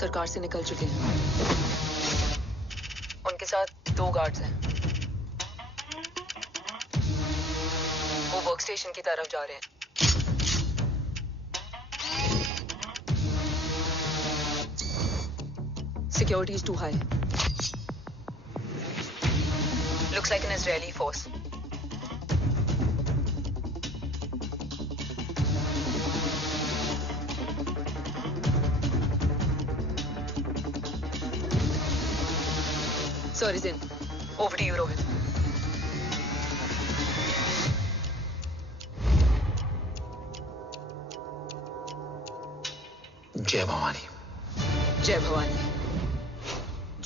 सरकार से निकल चुके हैं। उनके साथ 2 गार्ड्स हैं। वो वर्क स्टेशन की तरफ जा रहे हैं। Security is too high. Looks like an Israeli force. Sir is in. Over to you, Rohit. जय भवानी। जय भवानी।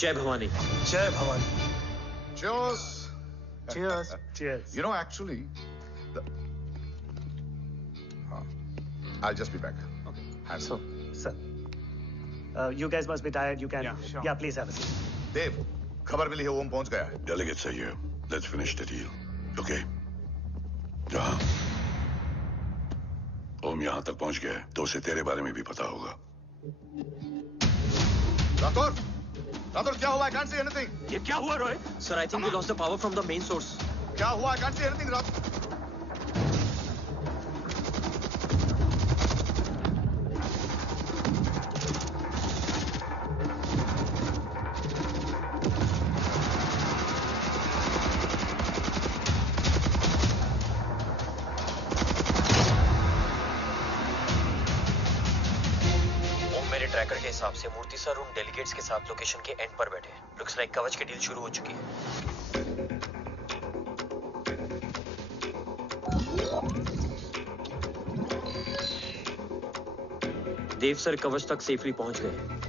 जय भवानी। जय Bhavani. Cheers. Cheers. Cheers. You know, actually, I'll just be back. Okay. Hands So, sir, you guys must be tired. You can. Yeah, sure. Yeah, please have a seat. Dave, खबर मिली है ओम पहुंच गया है। Delegates are here. Let's finish the deal. Okay? जहाँ ओम यहाँ तक पहुंच गया है तो उसे तेरे बारे में भी पता होगा। राठौर, राठौर क्या हुआ? I can't see anything. ये क्या हुआ Rohit? Sir, I think we lost the power from the main source. क्या हुआ? I can't see anything, Rathore. Tracker के हिसाब से मूर्ति सर उन डेलीगेट्स के साथ लोकेशन के एंड पर बैठे हैं। लुक्स लाइक कवच की डील शुरू हो चुकी है। देव सर कवच तक सेफली पहुंच गए।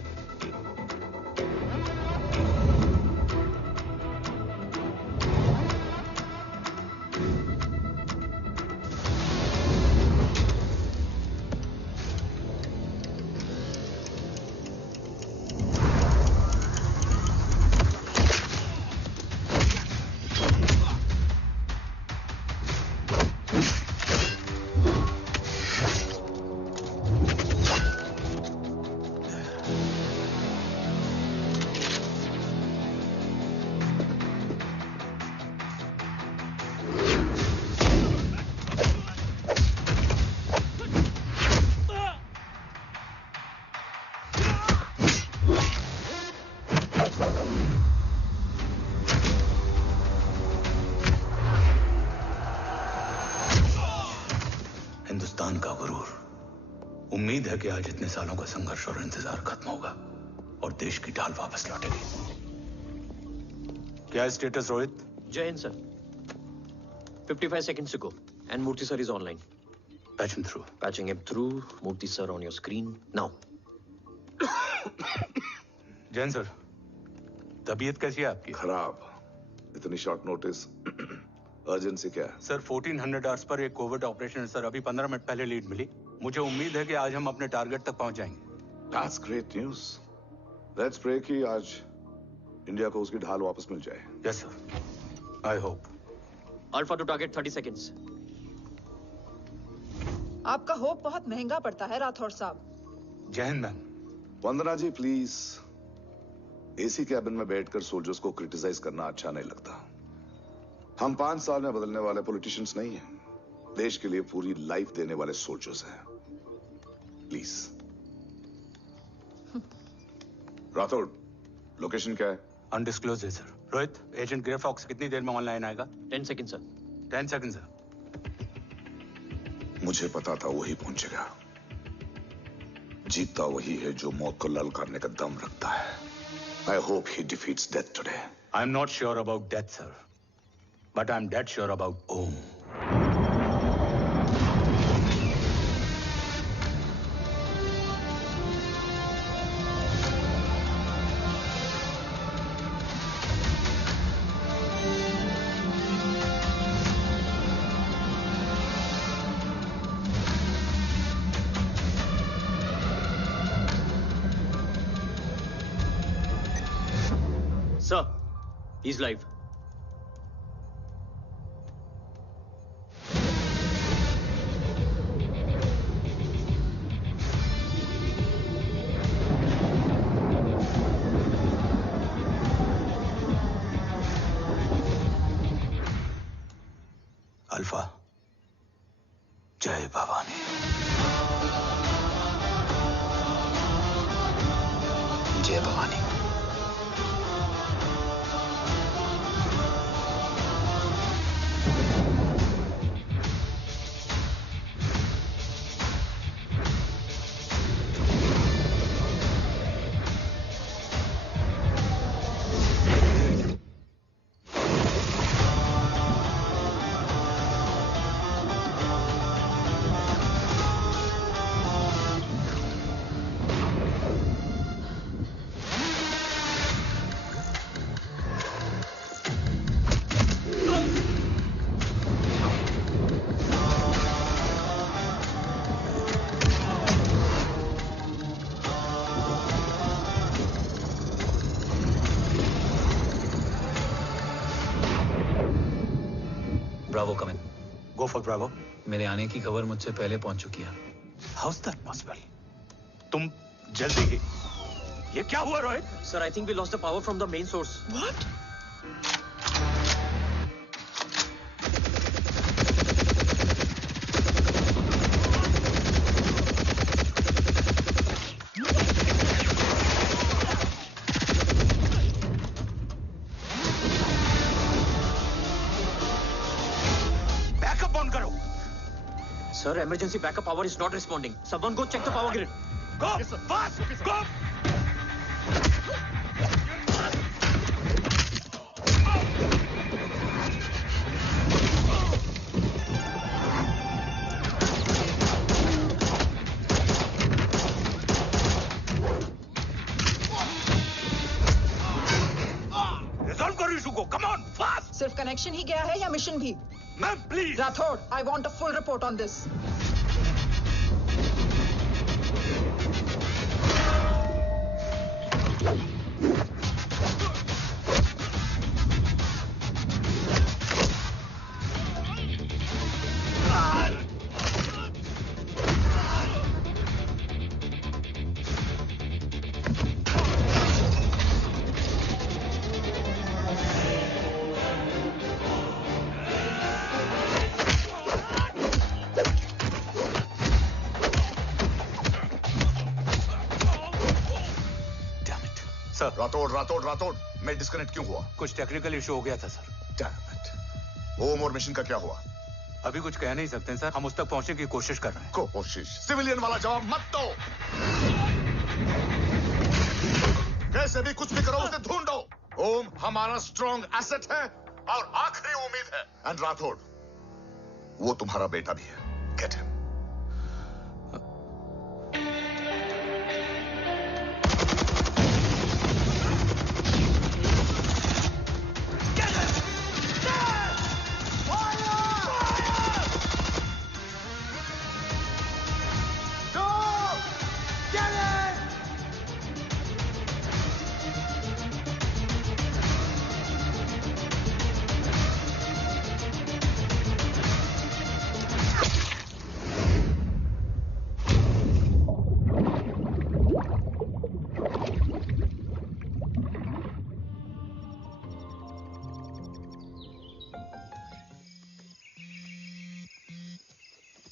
हिंदुस्तान का गुरूर। उम्मीद है कि आज इतने सालों का संघर्ष और इंतजार खत्म होगा और देश की ढाल वापस लौटेगी। क्या है स्टेटस रोहित? जय Hind sir. 55 seconds ago and Murthy sir is online. Patch him through. Patching him through. Murthy sir on your screen now. Jain sir, तबीयत कैसी है आपकी? खराब। इतनी शॉर्ट नोटिस। अर्जेंसी क्या है? सर 1400 आवर्स पर एक कोविड ऑपरेशन है सर। अभी 15 मिनट पहले लीड मिली। मुझे उम्मीद है कि आज हम अपने टारगेट तक पहुंच जाएंगे। That's great news. Let's pray कि आज इंडिया को उसकी ढाल वापस मिल जाए। Yes sir. I hope. Alpha to target 30 seconds. आपका होप बहुत महंगा पड़ता है राठौर साहब। जय Hind ma'am. Vandana ji please, AC cabin में बैठकर सोल्जर्स को क्रिटिसाइज करना अच्छा नहीं लगता। हम 5 साल में बदलने वाले पॉलिटिशियंस नहीं हैं, देश के लिए पूरी लाइफ देने वाले सोल्जर्स हैं। प्लीज। राठौड़, लोकेशन क्या है? अनडिस्क्लोज है sir. Rohit, agent grey fox कितनी देर में ऑनलाइन आएगा? 10 seconds सर। 10 seconds sir. मुझे पता था वही पहुंचेगा। जीतता वही है जो मौत को ललकारने का दम रखता है। I hope he defeats death today. I'm not sure about death, sir. But I'm dead sure about Om. Sir, he's live. Alpha, जय भवानी। जय Bhavani. Bravo come in. Go for bravo. मेरे आने की खबर मुझसे पहले पहुंच चुकी है। How is that possible? तुम जल्दी ही। ये क्या हुआ Rohit? Sir, I think we lost the power from the main source. What? Backup on करो। Sir, emergency backup power is not responding. Someone go check the power grid. Go! Fast! Go! Resolve करो issue को। Come on, fast! सिर्फ connection ही गया है या mission भी? Ma'am, please. Rathore, I want a full report on this. रातोड़ मैं disconnect क्यों हुआ? कुछ टेक्निकल इशू हो गया था सर। Damn it. ओम और मिशन का क्या हुआ? अभी कुछ कह नहीं सकते सर। हम उस तक पहुंचने की कोशिश कर रहे हैं। कोशिश? सिविलियन वाला जवाब मत दो। कैसे भी कुछ भी करो, उसे ढूंढो। ओम हमारा स्ट्रॉन्ग एसेट है और आखिरी उम्मीद है। एंड राठौड़, वो तुम्हारा बेटा भी है। Get him.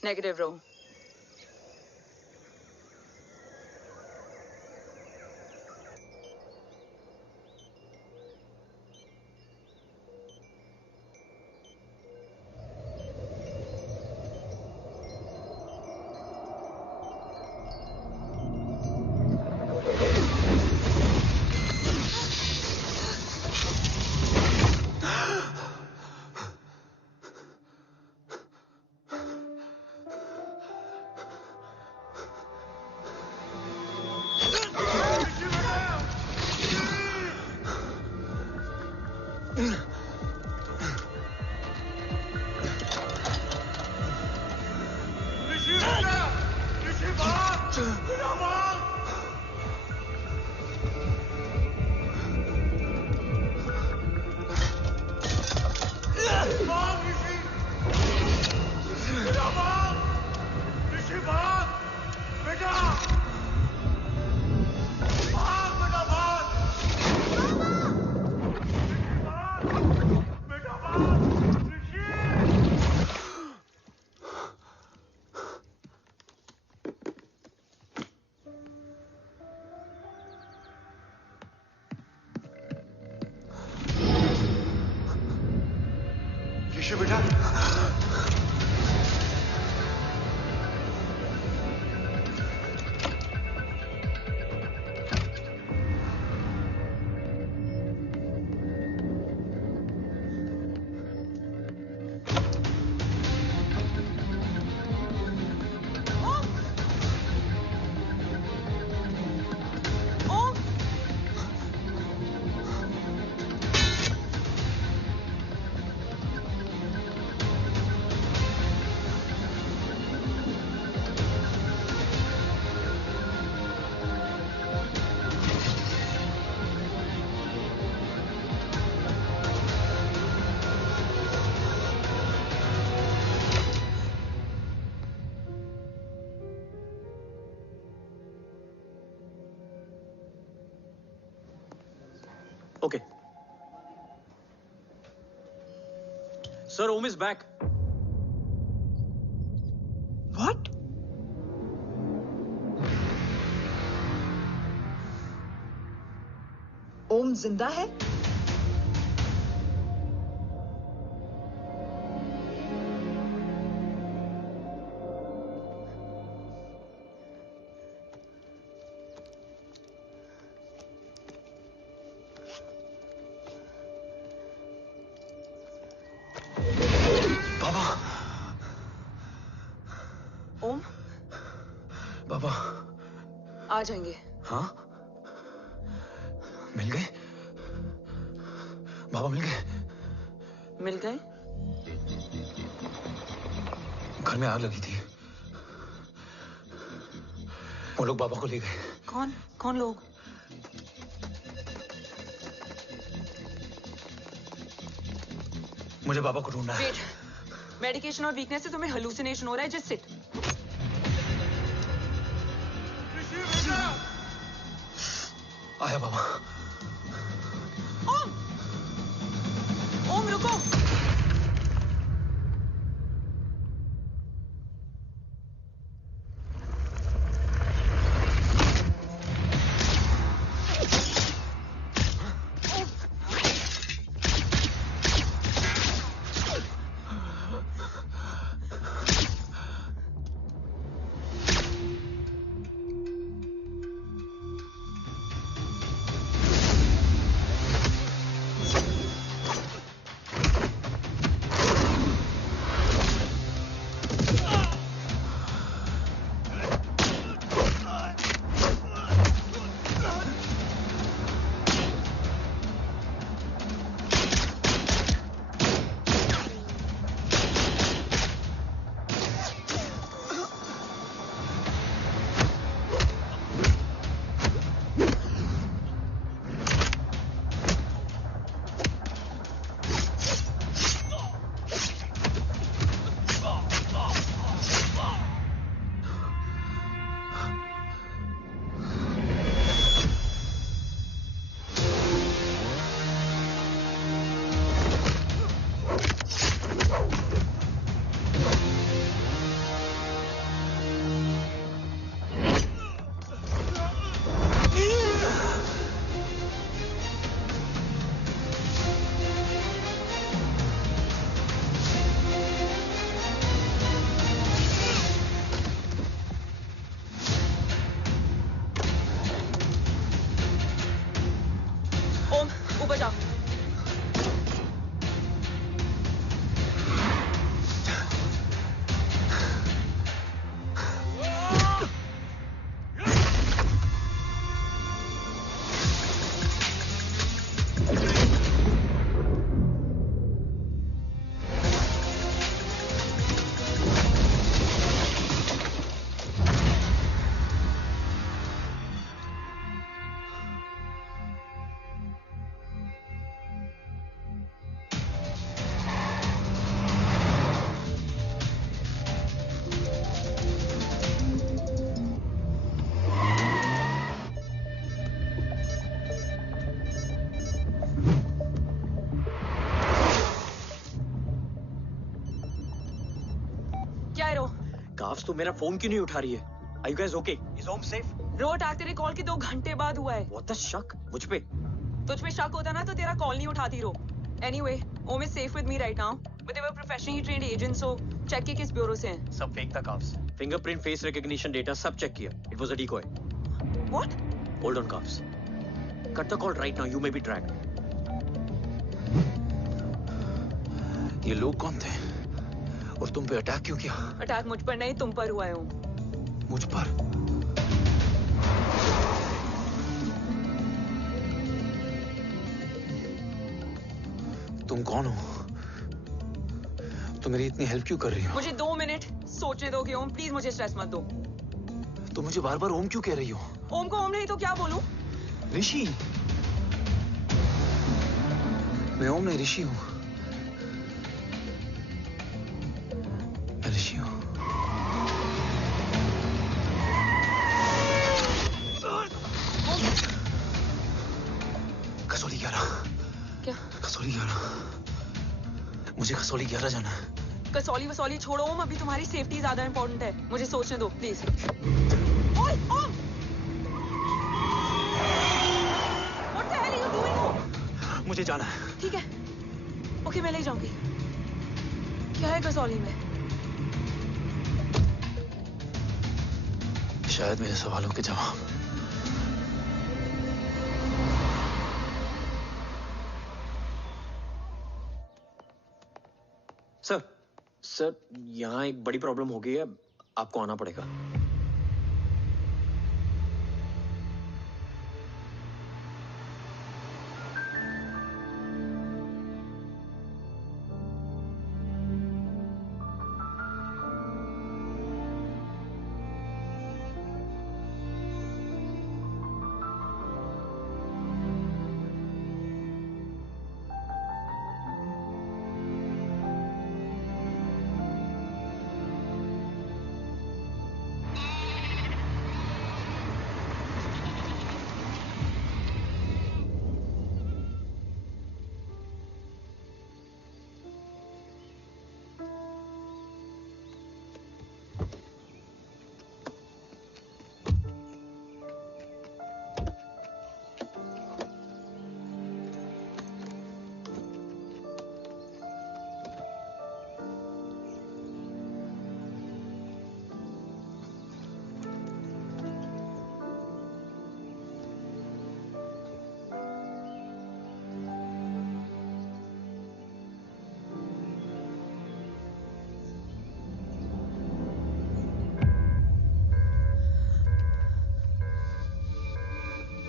Negative, Ro. Okay. Sir, Om is back. What? ओम जिंदा है? बाबा, ओम बाबा, आ जाएंगे। हाँ? मिल गए? बाबा मिल गए? मिल गए? घर में आग लगी थी। वो लोग बाबा को ले गए। कौन कौन लोग? मुझे बाबा को ढूंढना है। वेट, मेडिकेशन और वीकनेस से तुम्हें हेलुसिनेशन हो रहा है। Just sit. आया बाबा। ओम, ओम रुको। ऊपर जाओ। काफ्स तो मेरा फोन क्यों नहीं उठा रही है? Are you guys okay? Is Om safe? रो अटैक तेरे कॉल के 2 घंटे बाद हुआ है। What the शक? मुझ पे? तुझ पे शक होता ना तो तेरा कॉल नहीं उठाती रो। Anyway, Om is safe with me right now. But they were professionally trained agents, so check के किस ब्यूरो से हैं? सब फेक था carbs. Fingerprint, face recognition data सब चेक किया। It was a decoy. What? Hold on, carbs. Cut the call right now. You may be tracked. ये लोग कौन थे? और तुम पे अटैक क्यों किया? अटैक मुझ पर नहीं, तुम पर हुआ है ओम। मुझ पर? तुम कौन हो? तुम मेरी इतनी हेल्प क्यों कर रही हो? मुझे 2 मिनट सोचने दोगे ओम? प्लीज मुझे स्ट्रेस मत दो। तुम मुझे बार बार ओम क्यों कह रही हो? ओम को ओम नहीं तो क्या बोलूं? ऋषि। मैं ओम नहीं, ऋषि हूं। मैं ऋषि हूं। कसौली 11। मुझे कसौली 11 जाना है। कसौली वसौली छोड़ो ओम, अभी तुम्हारी सेफ्टी ज्यादा इंपॉर्टेंट है। मुझे सोचने दो प्लीज। ओए Om, what the hell are you doing Om? मुझे जाना है। ठीक है, ओके मैं ले जाऊंगी। क्या है कसौली में? शायद मेरे सवालों के जवाब। सर यहाँ एक बड़ी प्रॉब्लम हो गई है, आपको आना पड़ेगा।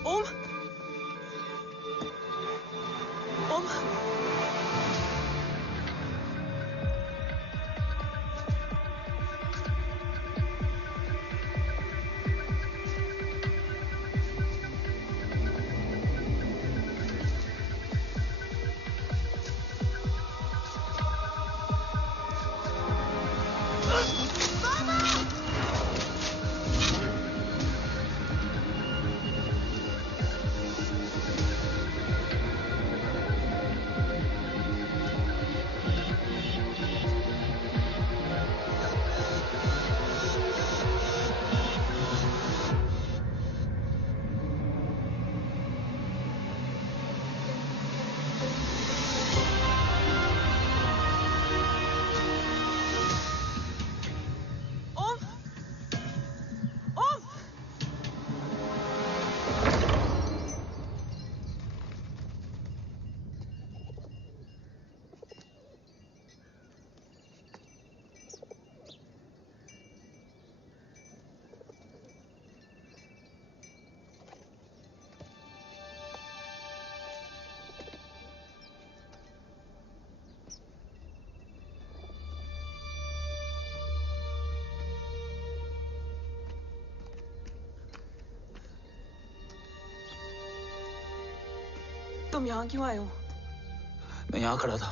ओम, ओम, ओम, ओम। तुम यहाँ क्यों आए हो? मैं यहाँ खड़ा था,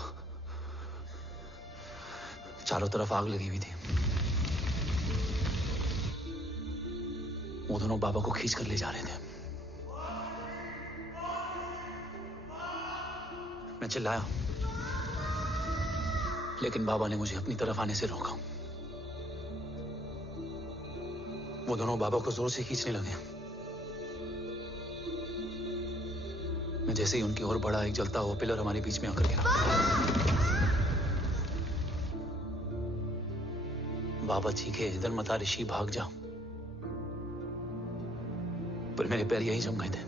चारों तरफ आग लगी हुई थी। वो दोनों बाबा को खींच कर ले जा रहे थे। मैं चिल्लाया, लेकिन बाबा ने मुझे अपनी तरफ आने से रोका। वो दोनों बाबा को जोर से खींचने लगे। मैं जैसे ही उनकी ओर बढ़ा, एक जलता हुआ पिलर हमारे बीच में आकर गिरा। बाबा चीखे, इधर मत आ ऋषि, भाग जा। पर मेरे पैर यहीं जम गए थे।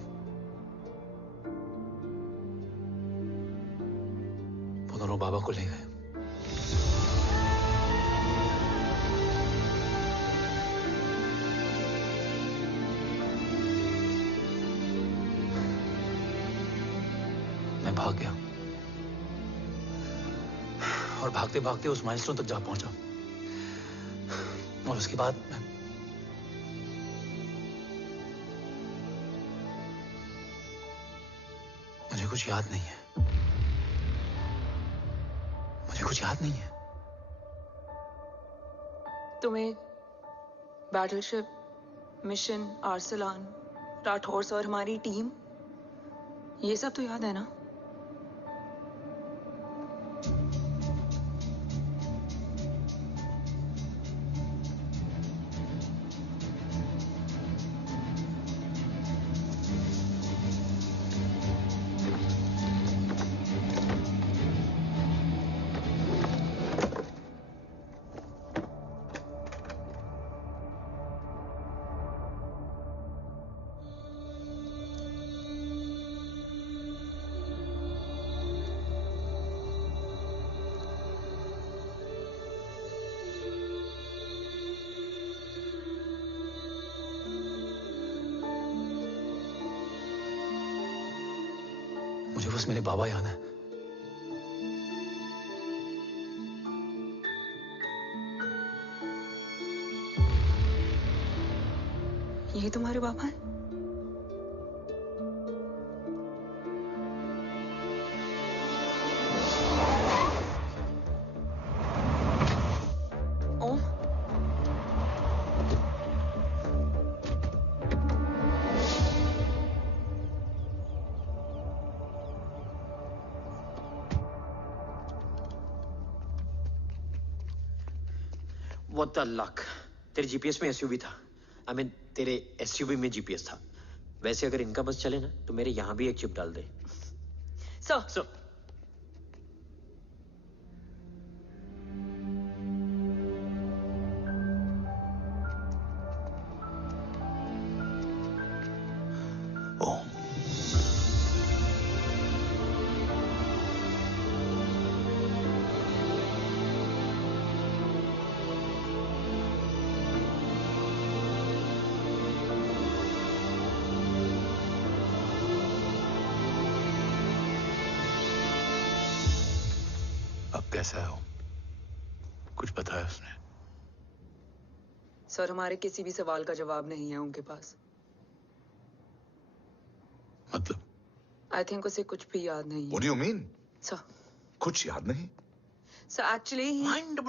वो दोनों बाबा को ले गए। मैं भाग गया और भागते भागते उस माइलस्टोन तक जा पहुंचा। और उसके बाद मुझे कुछ याद नहीं है। मुझे कुछ याद नहीं है। तुम्हें बैटलशिप, मिशन, आर्सलान, राठौर और हमारी टीम, ये सब तो याद है ना? बस मेरे बाबा ही आना है। यही तुम्हारे पापा हैं? ओम, What the luck? तेरे जीपीएस में एसयूवी था। I mean, तेरे एसयूवी में जीपीएस था। वैसे अगर इनका बस चले ना तो मेरे यहाँ भी एक चिप डाल दे। सर। ओम, अब कैसा है ओम? कुछ बताया उसने? सर, हमारे किसी भी सवाल का जवाब नहीं है उनके पास। मतलब? आई थिंक उसे कुछ भी याद नहीं What है। do you mean? सर, कुछ याद नहीं? सर एक्चुअली माइंड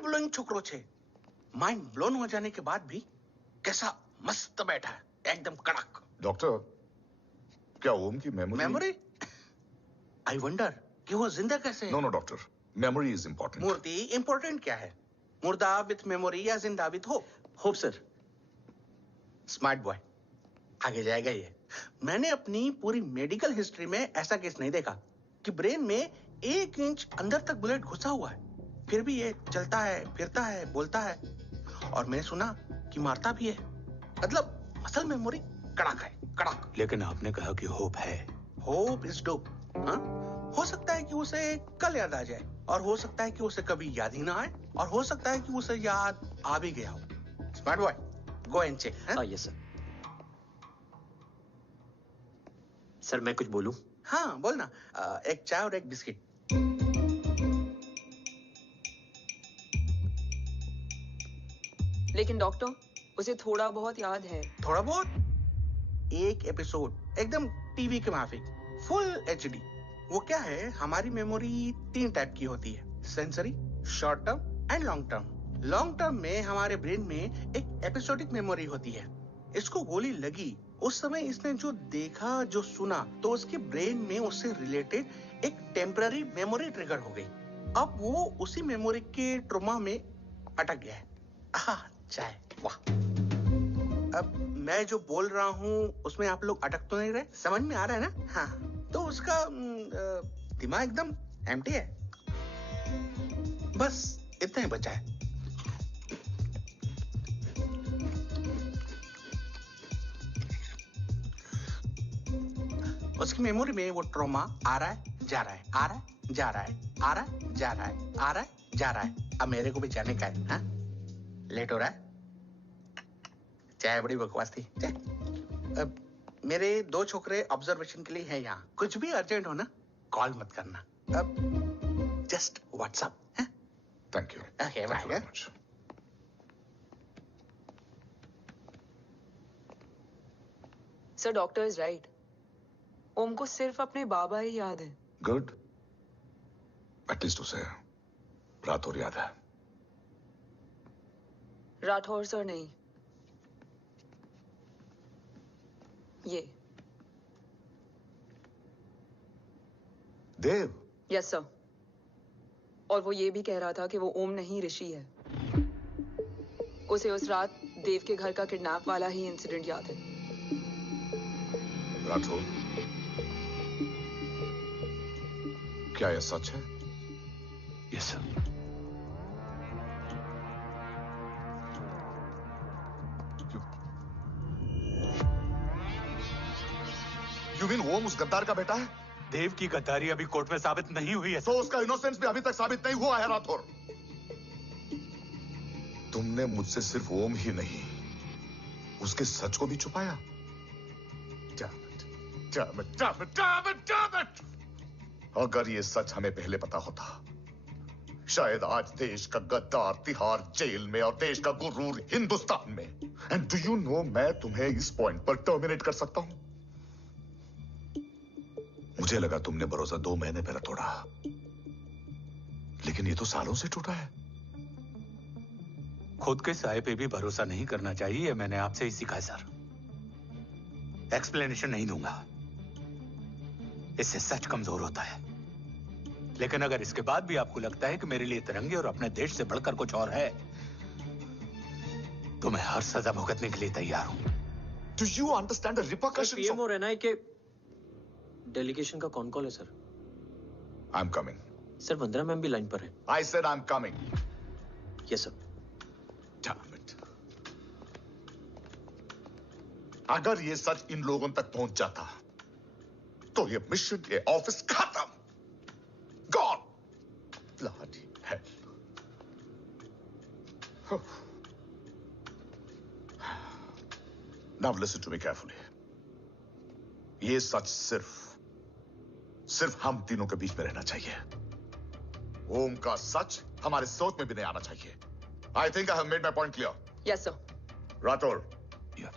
ब्लोइंग छोकरो छे। माइंड ब्लोन हो जाने के बाद भी कैसा मस्त बैठा है, एकदम कड़क। डॉक्टर, क्या ओम की मेमोरी? आई वंडर कि वो जिंदा कैसे है? No doctor, memory is important. मूर्ति इंपॉर्टेंट क्या है? मुर्दा विथ मेमोरी या जिंदा with hope? Hope sir. Smart boy, आगे जाएगा ये। मैंने अपनी पूरी मेडिकल हिस्ट्री में ऐसा केस नहीं देखा कि ब्रेन में 1 इंच अंदर तक बुलेट घुसा हुआ है, फिर भी ये चलता है, फिरता है, बोलता है, और मैंने सुना कि मारता भी है। मतलब असल मेमोरी कड़क है, कड़क। लेकिन आपने कहा कि होप है। Hope is dope. हाँ? हो सकता है कि उसे कल याद आ जाए, और हो सकता है कि उसे कभी याद ही ना आए, और हो सकता है कि उसे याद आ भी गया हो। Smart boy, go and check. Yes sir. Sir मैं कुछ बोलूं? हाँ बोल ना। एक चाय और एक बिस्किट। लेकिन डॉक्टर, उसे थोड़ा बहुत याद है। थोड़ा बहुत? एक एपिसोड एकदम टीवी के माफिक, फुल एचडी। वो क्या है, हमारी मेमोरी 3 टाइप की होती है, sensory, short term and long term. Long term में हमारे ब्रेन में एक एपिसोडिक मेमोरी होती है। इसको गोली लगी, उस समय इसने जो देखा, जो सुना, तो उसके ब्रेन में उससे रिलेटेड एक टेम्पररी मेमोरी ट्रिगर हो गई। अब वो उसी मेमोरी के ट्रॉमा में अटक गया है। चाय, वाह। अब मैं जो बोल रहा हूँ उसमें आप लोग अटक तो नहीं रहे? समझ में आ रहा है ना? हाँ, तो उसका दिमाग एकदम एम्प्टी है। बस इतना ही बचा है। उसकी मेमोरी में वो ट्रॉमा आ रहा है, जा रहा है, आ रहा है, जा रहा है, आ रहा है, जा रहा है, आ रहा है, जा रहा है। अब मेरे को भी जाने का है। हाँ? लेट हो रहा है? चाय बड़ी बकवास थी। अब मेरे 2 छोकरे ऑब्जर्वेशन के लिए हैं यहाँ। कुछ भी अर्जेंट हो ना, कॉल मत करना। अब just WhatsApp. Thank you. Okay, bye. Sir, doctor is right. Om को सिर्फ अपने बाबा ही याद है। गुड, एटलीस्ट उसे रातोर याद है। राठौर सर नहीं, ये देव। Yes sir. और वो ये भी कह रहा था कि वो ओम नहीं, ऋषि है। उसे उस रात देव के घर का किडनैप वाला ही इंसिडेंट याद है। राठौर, क्या यह सच है? Yes sir. यू मीन ओम उस गद्दार का बेटा है? देव की गद्दारी अभी कोर्ट में साबित नहीं हुई है। तो उसका इनोसेंस भी अभी तक साबित नहीं हुआ है राठौर। तुमने मुझसे सिर्फ ओम ही नहीं, उसके सच को भी छुपाया। Damn it, damn it, damn it, damn it! अगर ये सच हमें पहले पता होता, शायद आज देश का गद्दार तिहाड़ जेल में और देश का गुरूर हिंदुस्तान में। एंड डू यू नो, मैं तुम्हें इस पॉइंट पर टर्मिनेट कर सकता हूं। मुझे लगा तुमने भरोसा 2 महीने पहले तोड़ा, लेकिन ये तो सालों से टूटा है। खुद के साए पे भी भरोसा नहीं करना चाहिए, मैंने आपसे ही सीखा सर। एक्सप्लेनेशन नहीं दूंगा, इससे सच कमजोर होता है। लेकिन अगर इसके बाद भी आपको लगता है कि मेरे लिए तिरंगे और अपने देश से बढ़कर कुछ और है, तो मैं हर सजा भुगतने के लिए तैयार हूं। Do you understand the repercussions PM of... और एनआई के डेलीगेशन का कौन कॉल है sir? I'm coming. Sir Vandana ma'am भी लाइन पर है। I said I'm coming. Yes sir. Damn it. अगर ये सच इन लोगों तक पहुंच जाता, तो ये मिशन, ये ऑफिस खत्म। Gone. Bloody hell. Now listen to me carefully. ये सच सिर्फ हम तीनों के बीच में रहना चाहिए। ओम का सच हमारे सोच में भी नहीं आना चाहिए। I think I have made my point clear. Yes, sir. Rathore. Yeah.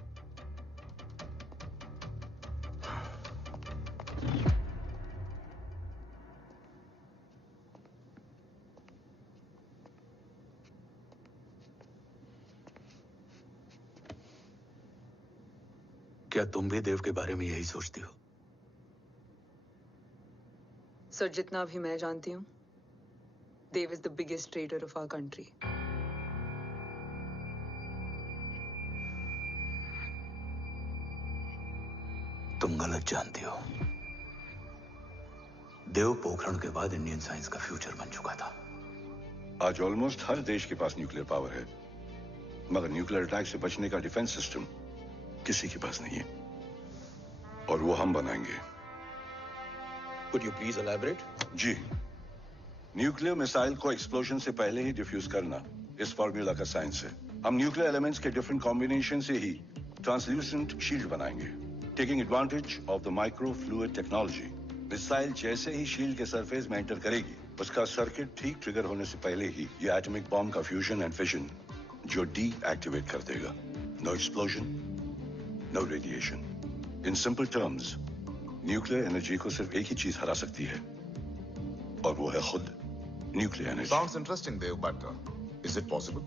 क्या तुम भी देव के बारे में यही सोचती हो? सर, जितना भी मैं जानती हूँ, Dev is the biggest trader of our country. तुम गलत जानती हो। देव पोखरण के बाद इंडियन साइंस का फ्यूचर बन चुका था। आज ऑलमोस्ट हर देश के पास न्यूक्लियर पावर है, मगर न्यूक्लियर अटैक से बचने का डिफेंस सिस्टम किसी के पास नहीं है, और वो हम बनाएंगे। Could you please elaborate? जी, न्यूक्लियर मिसाइल को एक्सप्लोजन से पहले ही डिफ्यूज करना इस फॉर्मूला का साइंस है। हम न्यूक्लियर एलिमेंट्स के डिफरेंट कॉम्बिनेशन से ही ट्रांसल्यूसेंट शील्ड बनाएंगे, taking advantage of the micro fluid technology. Missile जैसे ही शील्ड के सरफेस में एंटर करेगी, उसका सर्किट ठीक ट्रिगर होने से पहले ही ये एटॉमिक बॉम्ब का फ्यूजन एंड फिशन जो डीएक्टिवेट कर देगा। No explosion, no radiation. In simple terms, nuclear energy को सिर्फ एक ही चीज हरा सकती है, और वो है खुद nuclear energy. Sounds interesting, Dev, but is it possible?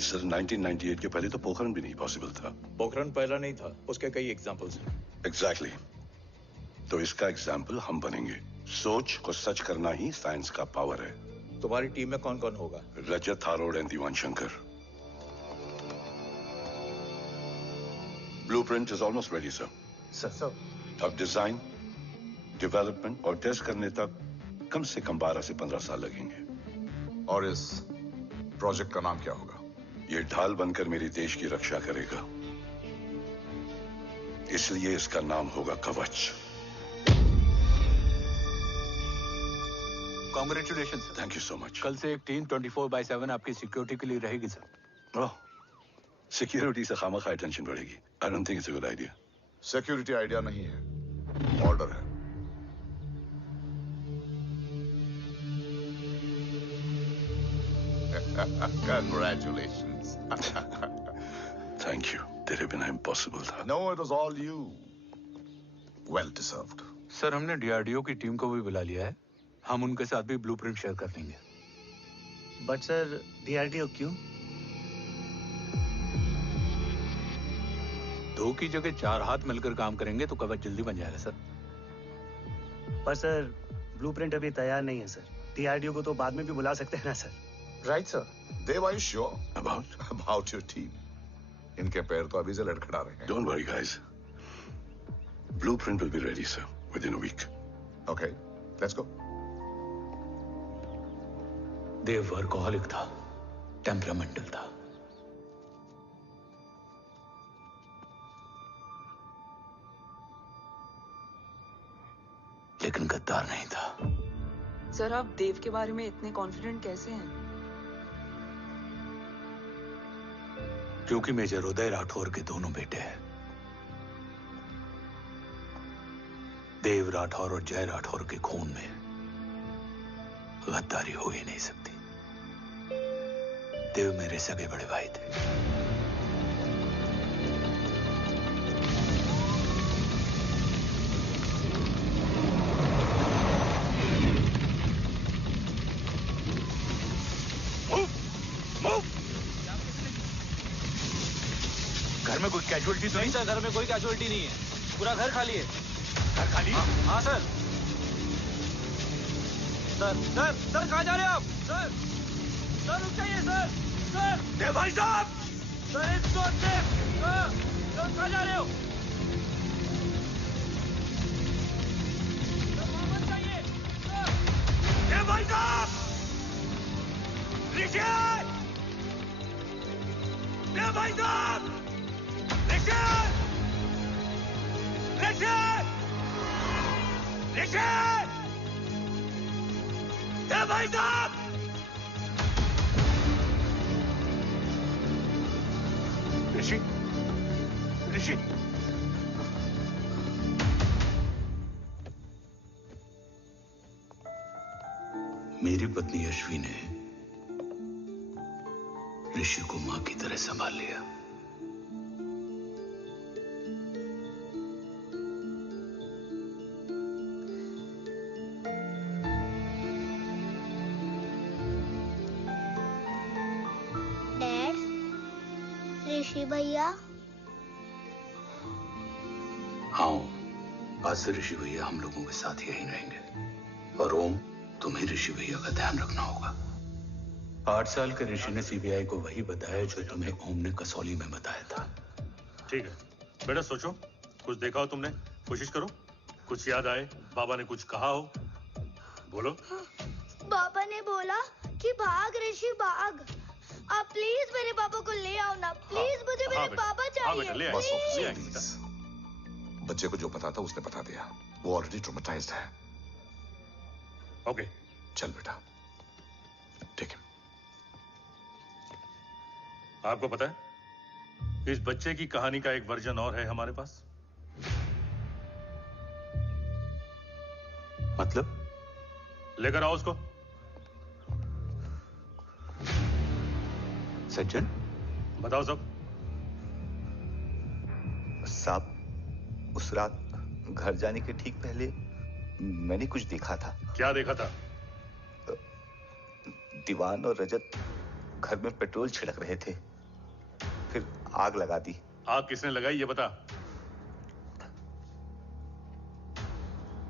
Sir, 1998 के पहले तो पोखरण भी नहीं पॉसिबल था। पोखरण पहला नहीं था, उसके कई एग्जांपल्स हैं। एग्जैक्टली। तो इसका एग्जाम्पल हम बनेंगे। सोच को सच करना ही साइंस का पावर है। तुम्हारी टीम में कौन कौन होगा? Rajat Tharod and Diwan Shankar. Blueprint is almost ready sir. Sir, अब डिजाइन, डेवलपमेंट और टेस्ट करने तक कम से कम 12 से 15 साल लगेंगे। और इस प्रोजेक्ट का नाम क्या होगा? ये ढाल बनकर मेरे देश की रक्षा करेगा, इसलिए इसका नाम होगा कवच। Congratulation sir. Thank you so much. कल से एक टीम 24/7 आपकी सिक्योरिटी के लिए रहेगी सर। ओह, सिक्योरिटी से खामखा टेंशन बढ़ेगी। I don't think it's a good idea. Security idea नहीं है, ऑर्डर है। Congratulations. Thank you. तेरे बिना इम्पॉसिबल था। No, it was all you. Well deserved. Sir, हमने डीआरडीओ की टीम को भी बुला लिया है। हम उनके साथ भी ब्लूप्रिंट शेयर कर देंगे। बट सर, डीआरडीओ क्यों? 2 की जगह 4 हाथ मिलकर काम करेंगे तो कवच जल्दी बन जाएगा सर। पर सर, ब्लूप्रिंट अभी तैयार नहीं है सर। डीआरडीओ को तो बाद में भी बुला सकते हैं ना sir. Right sir. Dev, are you sure About? about your team? इनके पैर तो अभी से लड़खड़ा रहे हैं। Don't worry, guys. Blueprint will be ready, sir, within a week. Okay, let's go. Dev workaholic था, टेम्परामेंटल था। लेकिन गद्दार नहीं था। सर, आप देव के बारे में इतने कॉन्फिडेंट कैसे हैं? क्योंकि मेजर उदय राठौर के दोनों बेटे हैं। देव राठौर और जय राठौर के खून में गद्दारी हो ही नहीं सकती। देव मेरे सगे बड़े भाई थे। घर में कोई कैजुअलिटी तो नहीं? सर, घर में कोई कैजुअलिटी नहीं है, पूरा घर खाली है। घर खाली? हाँ सर। सर कहाँ जा रहे हो आप? सर रुक जाइए सर। देव भाई साहब! सर कहाँ जा रहे हो? वापस जाइए। देव भाई साहब! ऋषि! देव भाई साहब! ऋषि! देव भाई साहब! ऋषि! मेरी पत्नी यशवी ने ऋषि को मां की तरह संभाल लिया। ऋषि भैया? हाँ, आज से ऋषि भैया हम लोगों के साथ यहीं रहेंगे। और ओम, तुम्हें ऋषि भैया का ध्यान रखना होगा। 8 साल के ऋषि ने सीबीआई को वही बताया जो तुम्हें ओम ने कसौली में बताया था। ठीक है बेटा, सोचो, कुछ देखा हो तुमने, कोशिश करो, कुछ याद आए, बाबा ने कुछ कहा हो, बोलो। बाबा ने बोला कि भाग ऋषि भाग। आप प्लीज मेरे पापा को ले आओ ना, प्लीज। मुझे मेरे पापा चाहिए। प्लीज। बच्चे को जो पता था उसने बता दिया। वो ऑलरेडी ट्रॉमेटाइज्ड है। ओके, चल बेटा, ठीक है। आपको पता है, इस बच्चे की कहानी का एक वर्जन और है हमारे पास। मतलब? लेकर आओ उसको। सज्जन, बताओ सब। साहब, उस रात घर जाने के ठीक पहले मैंने कुछ देखा था। क्या देखा था? दीवान और रजत घर में पेट्रोल छिड़क रहे थे, फिर आग लगा दी। आग किसने लगाई ये बता।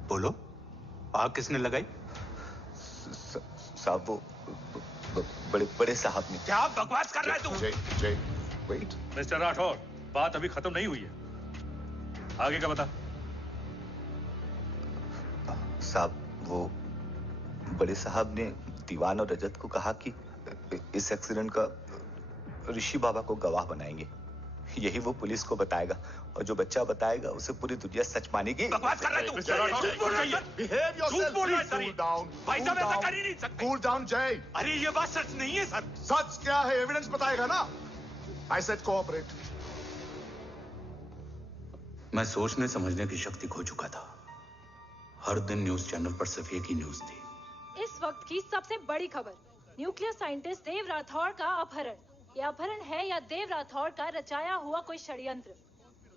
बोलो, आग किसने लगाई? साहब, वो बड़े बड़े साहब ने। क्या बकवास कर रहा है तू? जय, वेट। मिस्टर राठौर, बात अभी खत्म नहीं हुई है, आगे का बता। साहब, वो बड़े साहब ने दीवान और रजत को कहा कि इस एक्सीडेंट का ऋषि बाबा को गवाह बनाएंगे। यही वो पुलिस को बताएगा, और जो बच्चा बताएगा उसे पूरी दुनिया सच मानेगी। बकवास कर रहा है तू? झूठ बोल रही है। Behave yourself. झूठ बोल रहा है Cool down. भाई साहब, ऐसा कर ही नहीं सकते। Cool down, जय। अरे ये बात सच नहीं है सर। सच क्या है? एविडेंस बताएगा ना। I said cooperate. मैं सोचने समझने की शक्ति खो चुका था। हर दिन न्यूज चैनल पर सिर्फ एक ही न्यूज थी। इस वक्त की सबसे बड़ी खबर, न्यूक्लियर साइंटिस्ट देव राठौर का अपहरण। यह अपहरण है या देव राठौर का रचाया हुआ कोई षड्यंत्र।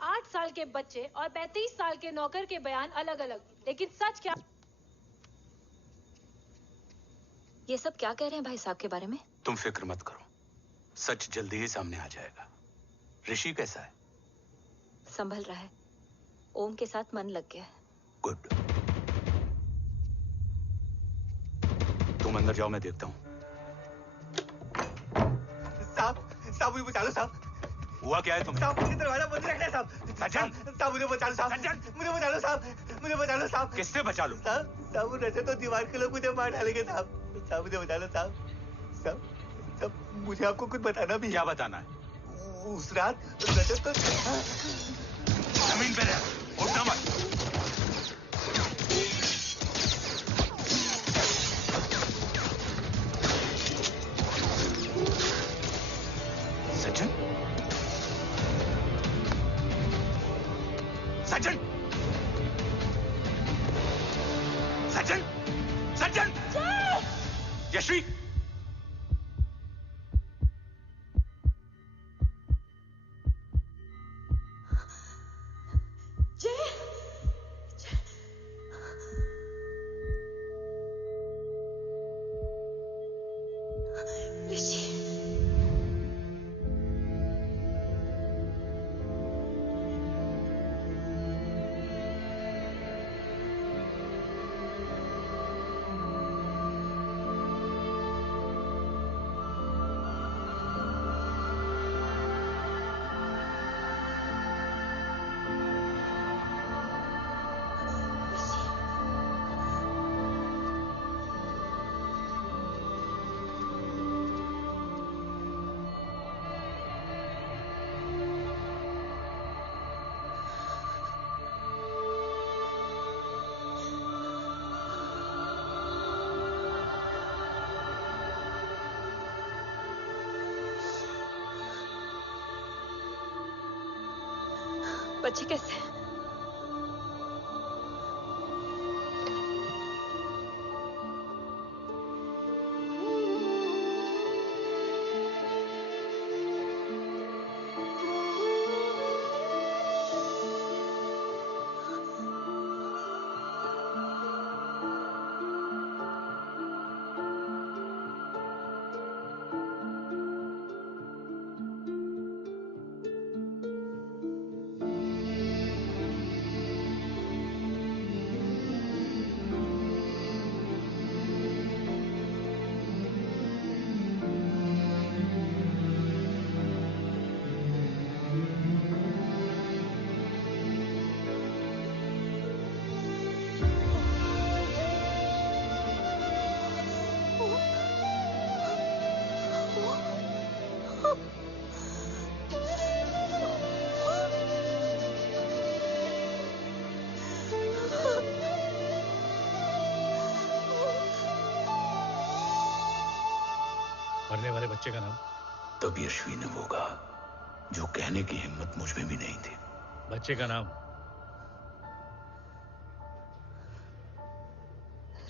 8 साल के बच्चे और 35 साल के नौकर के बयान अलग अलग, लेकिन सच क्या? ये सब क्या कह रहे हैं भाई साहब के बारे में? तुम फिक्र मत करो, सच जल्दी ही सामने आ जाएगा। ऋषि कैसा है? संभल रहा है, ओम के साथ मन लग गया है। गुड। तुम अंदर जाओ, मैं देखता हूँ। साहब, मुझे बचा लो साहब। हुआ क्या है तुम्हें? साहब, मुझे दरवाजा बंद रखना है साहब। सज्जन, साहब मुझे बचा लो साहब। सज्जन, मुझे बचा लो साहब। मुझे बचा लो साहब। किससे बचा लो? साहब वो रजत तो दीवार के लोग मुझे मार डालेंगे साहब। साहब मुझे बचा लो साहब। साहब मुझे आपको कुछ बताना भी है। क्या बताना है? उस रात रजत तो जमीन पे रह, उठना मत। सज्जन, सज्जन, यशवी, बच्चे कैसे हैं? मरने वाले बच्चे का नाम? तब यशवी ने वो कहा जो कहने की हिम्मत मुझ में भी नहीं थी। बच्चे का नाम?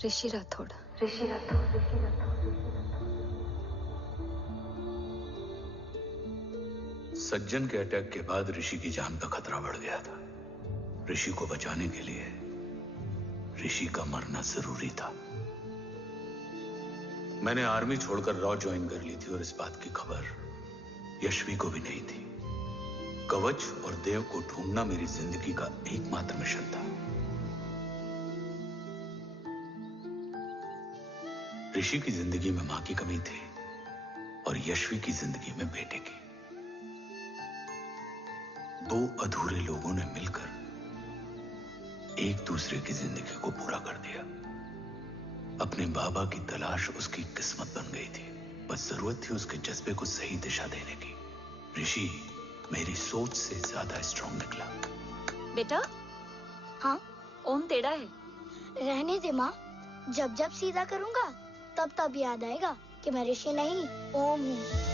ऋषि राठौड़। सज्जन के अटैक के बाद ऋषि की जान का खतरा बढ़ गया था। ऋषि को बचाने के लिए ऋषि का मरना जरूरी था। मैंने आर्मी छोड़कर रॉ ज्वाइन कर ली थी और इस बात की खबर यशवी को भी नहीं थी। कवच और देव को ढूंढना मेरी जिंदगी का एकमात्र मिशन था। ऋषि की जिंदगी में मां की कमी थी और यशवी की जिंदगी में बेटे की। दो अधूरे लोगों ने मिलकर एक दूसरे की जिंदगी को पूरा कर दिया। अपने बाबा की तलाश उसकी किस्मत बन गई थी। बस जरूरत थी उसके जज्बे को सही दिशा देने की। ऋषि मेरी सोच से ज्यादा स्ट्रांग निकला। बेटा, हाँ ओम टेढ़ा है। रहने दे माँ, जब जब सीधा करूंगा तब तब याद आएगा कि मैं ऋषि नहीं ओम हूँ।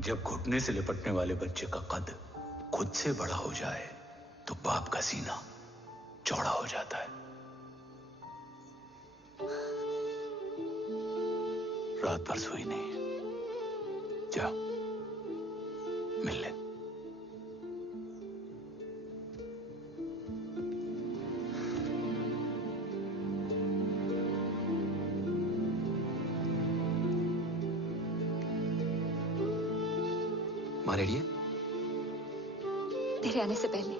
जब घुटने से लिपटने वाले बच्चे का कद खुद से बड़ा हो जाए तो बाप का सीना चौड़ा हो जाता है। रात भर सोई नहीं। जा मिल ले। माँ रेडी है? तेरे आने से पहले।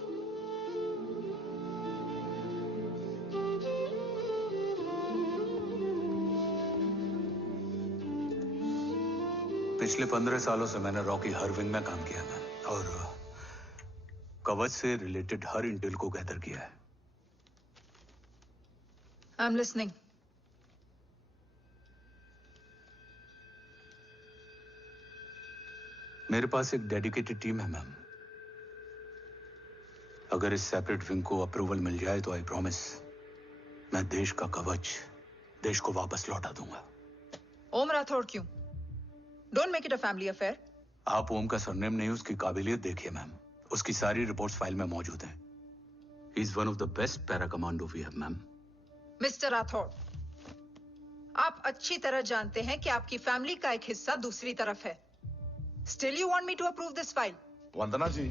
पिछले 15 सालों से मैंने रॉ की हर विंग में काम किया है और कवच से रिलेटेड हर इंटेल को गैदर किया है। I am listening. मेरे पास एक डेडिकेटेड टीम है मैम। अगर इस सेपरेट विंग को अप्रूवल मिल जाए तो आई प्रॉमिस मैं देश का कवच देश को वापस लौटा दूंगा। ओम राठौड़ क्यों? Don't make it a family affair. आप ओम का सरनेम नहीं, उसकी काबिलियत देखिए मैम। उसकी सारी रिपोर्ट्स फाइल में मौजूद हैं। He is one of the best para commando we have ma'am. Mister Rathod, आप अच्छी तरह जानते हैं कि आपकी फैमिली का एक हिस्सा दूसरी तरफ है। Still you want me to approve this file? Vandana ji,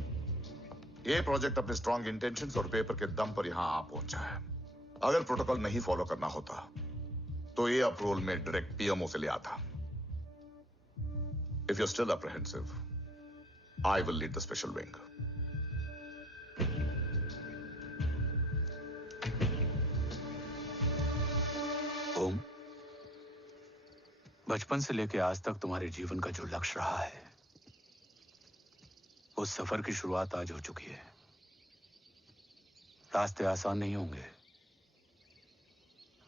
ये प्रोजेक्ट अपने स्ट्रॉन्ग इंटेंशंस और पेपर के दम पर यहां आ पहुंचा है। अगर प्रोटोकॉल नहीं फॉलो करना होता तो ये अप्रूवल में डायरेक्ट पीएमओ से ले आता। If you are still apprehensive, I will lead the special wing. Om, बचपन से लेकर आज तक तुम्हारे जीवन का जो लक्ष्य रहा है, उस सफर की शुरुआत आज हो चुकी है। रास्ते आसान नहीं होंगे,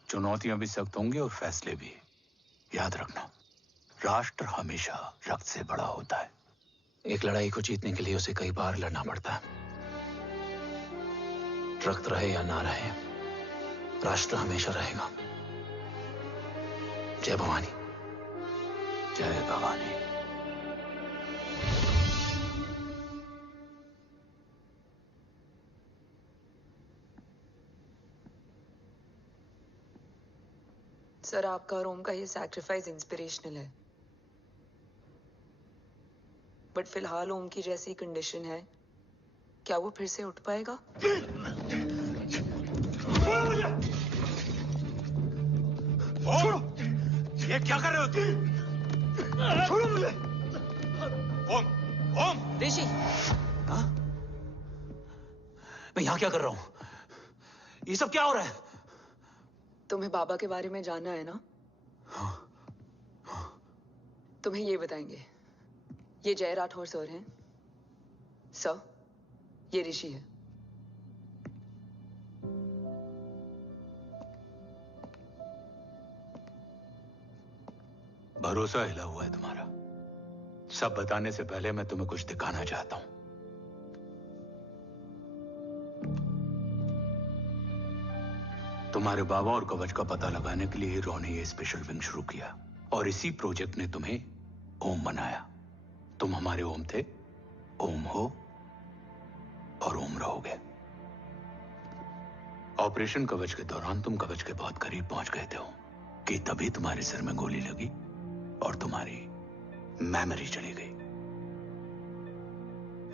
चुनौतियां भी सख्त होंगी और फैसले भी। याद रखना, राष्ट्र हमेशा रक्त से बड़ा होता है। एक लड़ाई को जीतने के लिए उसे कई बार लड़ना पड़ता है। रक्त रहे या ना रहे, राष्ट्र हमेशा रहेगा। जय भवानी। जय भवानी। सर, आपका और ओम का ये सैक्रिफाइस इंस्पिरेशनल है, बट फिलहाल ओम की जैसी कंडीशन है, क्या वो फिर से उठ पाएगा? छोड़ो! ये क्या कर रहे हो तुम? छोड़ो मुझे! ओम! ओम! ऋषि! हाँ? मैं यहाँ क्या कर रहा हूँ? ये सब क्या हो रहा है? तुम्हें बाबा के बारे में जानना है ना? तुम्हें ये बताएंगे। ये जय राठौर सर हैं। सर, ये ऋषि है। भरोसा हिला हुआ है तुम्हारा। सब बताने से पहले मैं तुम्हें कुछ दिखाना चाहता हूं। तुम्हारे बाबा और कवच का पता लगाने के लिए हीरो ने ये स्पेशल विंग शुरू किया और इसी प्रोजेक्ट ने तुम्हें ओम बनाया। तुम हमारे ओम थे, ओम हो और ओम रहोगे। ऑपरेशन कवच के दौरान तुम कवच के बहुत करीब पहुंच गए थे कि तभी तुम्हारे सिर में गोली लगी और तुम्हारी मेमोरी चली गई।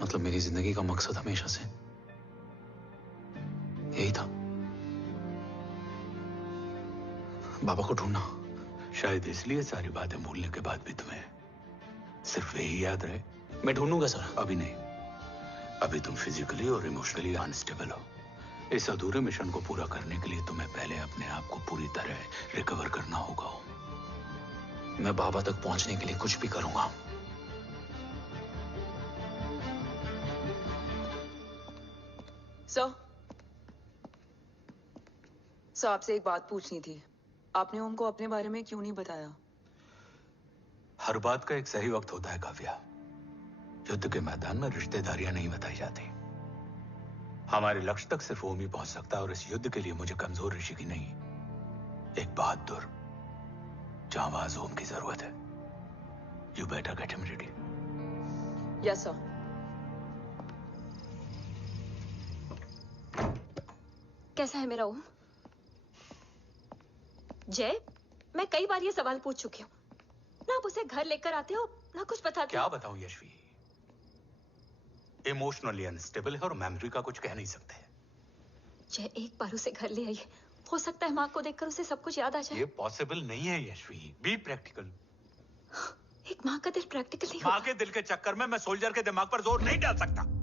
मतलब मेरी जिंदगी का मकसद हमेशा से यही था, बाबा को ढूंढना। शायद इसलिए सारी बातें भूलने के बाद भी तुम्हें सिर्फ यही याद रहे। मैं ढूंढूंगा सर। अभी नहीं, अभी तुम फिजिकली और इमोशनली अनस्टेबल हो। इस अधूरे मिशन को पूरा करने के लिए तुम्हें पहले अपने आप को पूरी तरह रिकवर करना होगा। मैं बाबा तक पहुंचने के लिए कुछ भी करूंगा। सर, आपसे एक बात पूछनी थी। आपने ओम को अपने बारे में क्यों नहीं बताया? हर बात का एक सही वक्त होता है काव्या। युद्ध के मैदान में रिश्तेदारियां नहीं बताई जाती। हमारे लक्ष्य तक सिर्फ ओम ही पहुंच सकता है और इस युद्ध के लिए मुझे कमजोर ऋषि की नहीं, एक बहादुर जांबाज ओम की जरूरत है। You better get him ready. Yes sir. कैसा है मेरा ओम? जय, मैं कई बार ये सवाल पूछ चुकी हूँ। ना आप उसे घर लेकर आते हो, ना कुछ बताते क्या हो। बताऊं यशवी? इमोशनली अनस्टेबल है और मेमोरी का कुछ कह नहीं सकते। जय, एक बार उसे घर ले आइए। हो सकता है माँ को देखकर उसे सब कुछ याद आ जाए। ये पॉसिबल नहीं है यशवी। Be practical. एक माँ का दिल प्रैक्टिकल नहीं माँ के दिल के चक्कर में मैं सोल्जर के दिमाग पर जोर नहीं डाल सकता।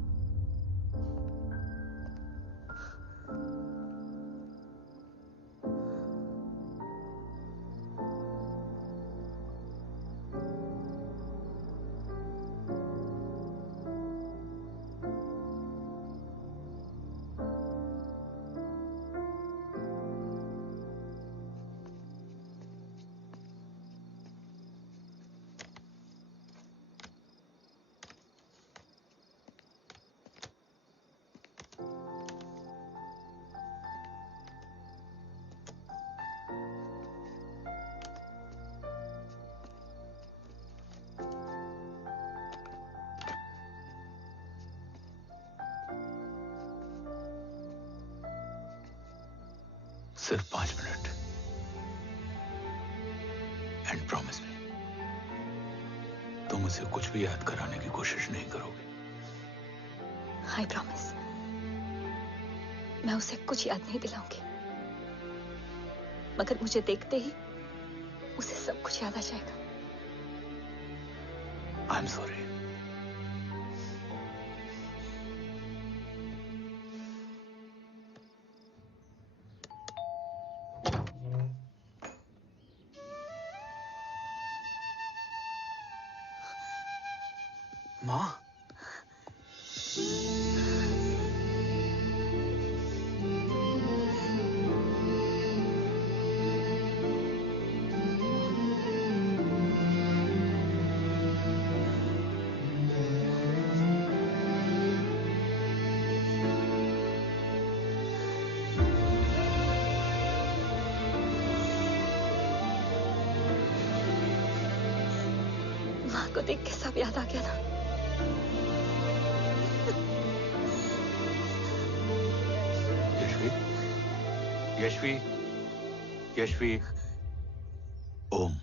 सिर्फ 5 मिनट। एंड प्रॉमिस मी, तुम उसे कुछ भी याद कराने की कोशिश नहीं करोगे। आई प्रॉमिस, मैं उसे कुछ याद नहीं दिलाऊंगी, मगर मुझे देखते ही उसे सब कुछ याद आ जाएगा। I am sorry. माँ, माँ को देख के सब याद आ गया ना। Yashvi, Yashvi, Om,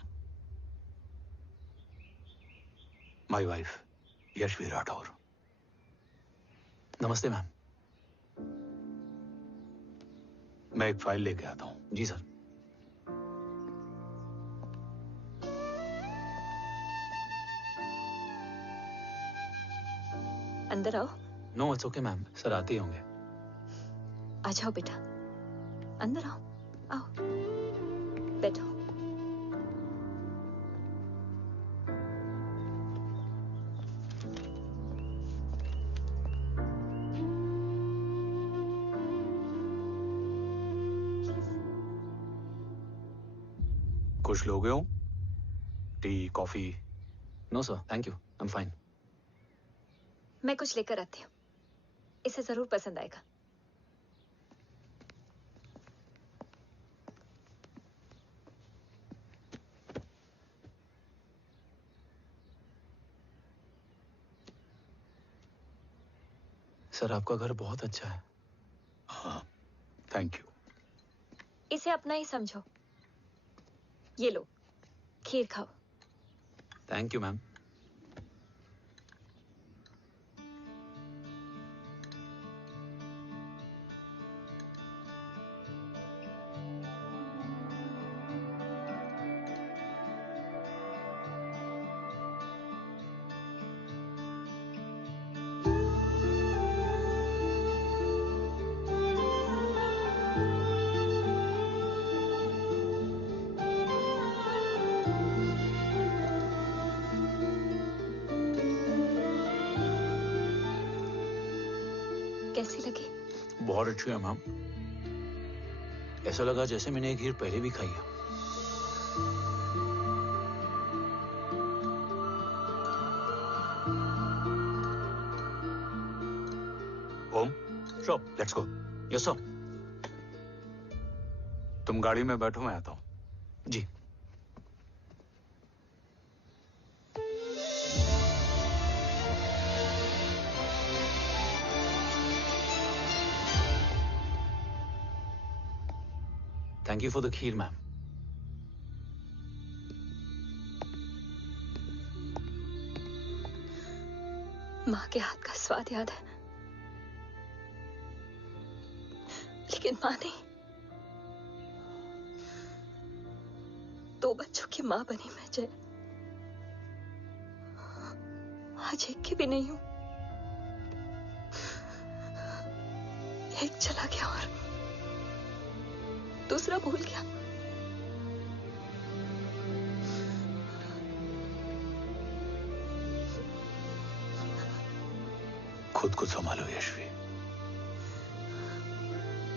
my wife Yashvi Rathore. नमस्ते मैम। मैं एक फाइल लेके आता हूं। जी सर। अंदर आओ। No it's okay ma'am, sir आते ही होंगे। आ जाओ बेटा, अंदर आओ। आओ, बैठो। कुछ लोगे हो? Tea, coffee? No sir, thank you, I am fine. मैं कुछ लेकर आती हूँ, इसे जरूर पसंद आएगा। सर आपका घर बहुत अच्छा है। हाँ, थैंक यू। इसे अपना ही समझो। ये लो, खीर खाओ। Thank you ma'am. कैसी लगी? बहुत अच्छी है मैम। ऐसा लगा जैसे मैंने एक खीर पहले भी खाई है। ओम, चलो लेट्स गो। Yes sir. तुम गाड़ी में बैठो, मैं आता हूं। जी। Thank you for the kheer ma'am. माँ के हाथ का स्वाद याद है, लेकिन माँ नहीं। 2 बच्चों की माँ बनी मैं जय, आज एक की भी नहीं हूं। एक चला गया और दूसरा भूल गया। खुद को संभालो यशवी।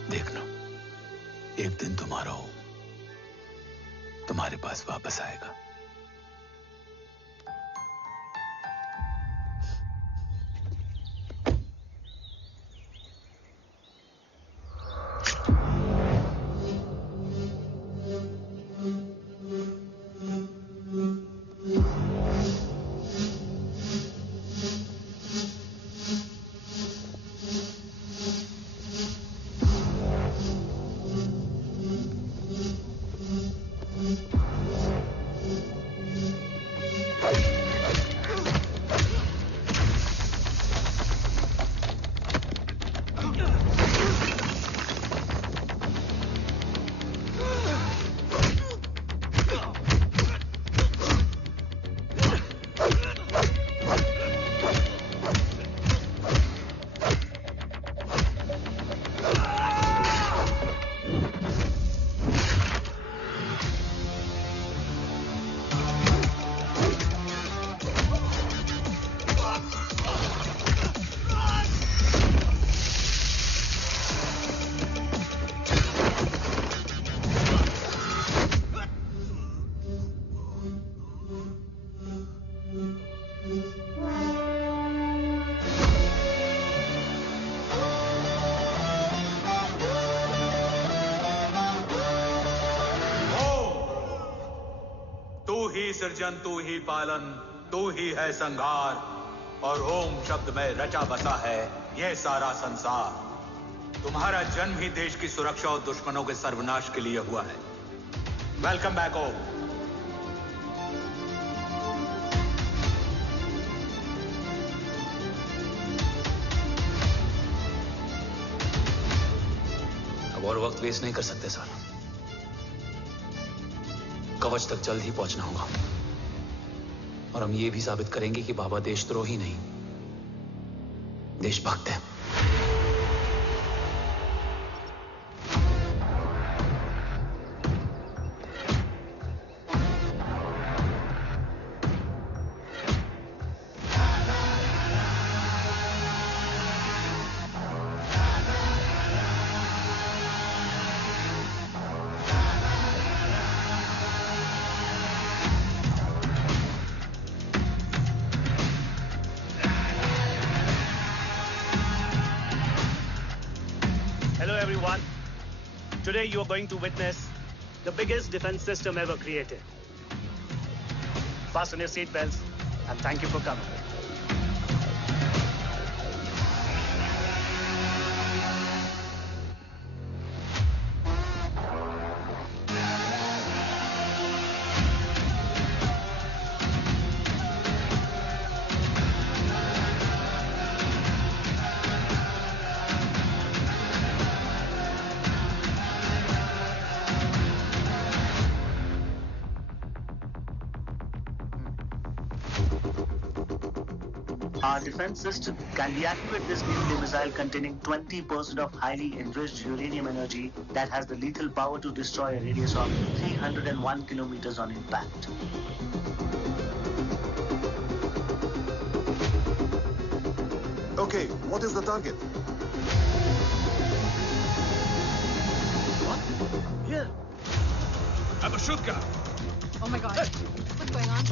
देखना, एक दिन तुम्हारा हो तुम्हारे पास वापस आएगा। तू ही सृजन, तू ही पालन, तू ही है संहार, और ओम शब्द में रचा बसा है यह सारा संसार। तुम्हारा जन्म ही देश की सुरक्षा और दुश्मनों के सर्वनाश के लिए हुआ है। वेलकम बैक ओम। अब और वक्त वेस्ट नहीं कर सकते सर। कवच तक जल्द ही पहुंचना होगा, और हम ये भी साबित करेंगे कि बाबा देशद्रोही नहीं, देशभक्त है। Today you are going to witness the biggest defense system ever created. Fasten your seat belts and thank you for coming. Our defense system can deactivate this nuclear missile containing 20% of highly enriched uranium energy that has the lethal power to destroy a radius of 301 kilometers on impact. Okay, what is the target? What? Here. Abashuka. Oh my God. What's going on?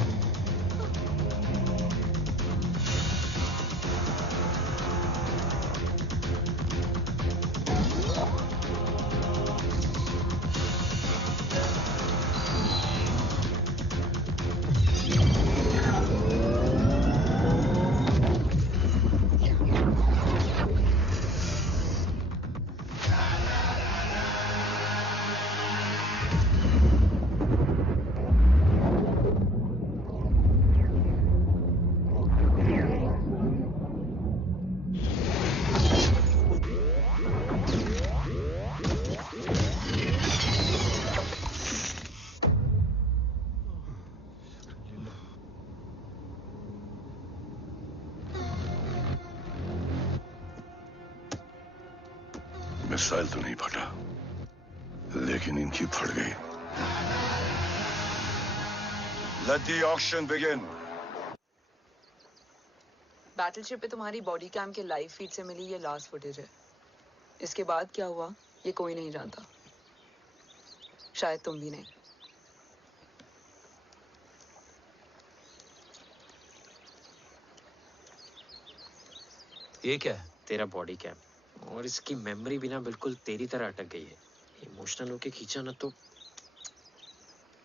Missile तो नहीं फटा, लेकिन इनकी फट गई। Let the auction begin. Battleship पे तुम्हारी body cam के लाइव फीड से मिली ये लास्ट फुटेज है। इसके बाद क्या हुआ ये कोई नहीं जानता, शायद तुम भी नहीं। ये क्या है? तेरा बॉडी कैम, और इसकी मेमोरी भी ना बिल्कुल तेरी तरह अटक गई है। इमोशनल होके खींचा ना तो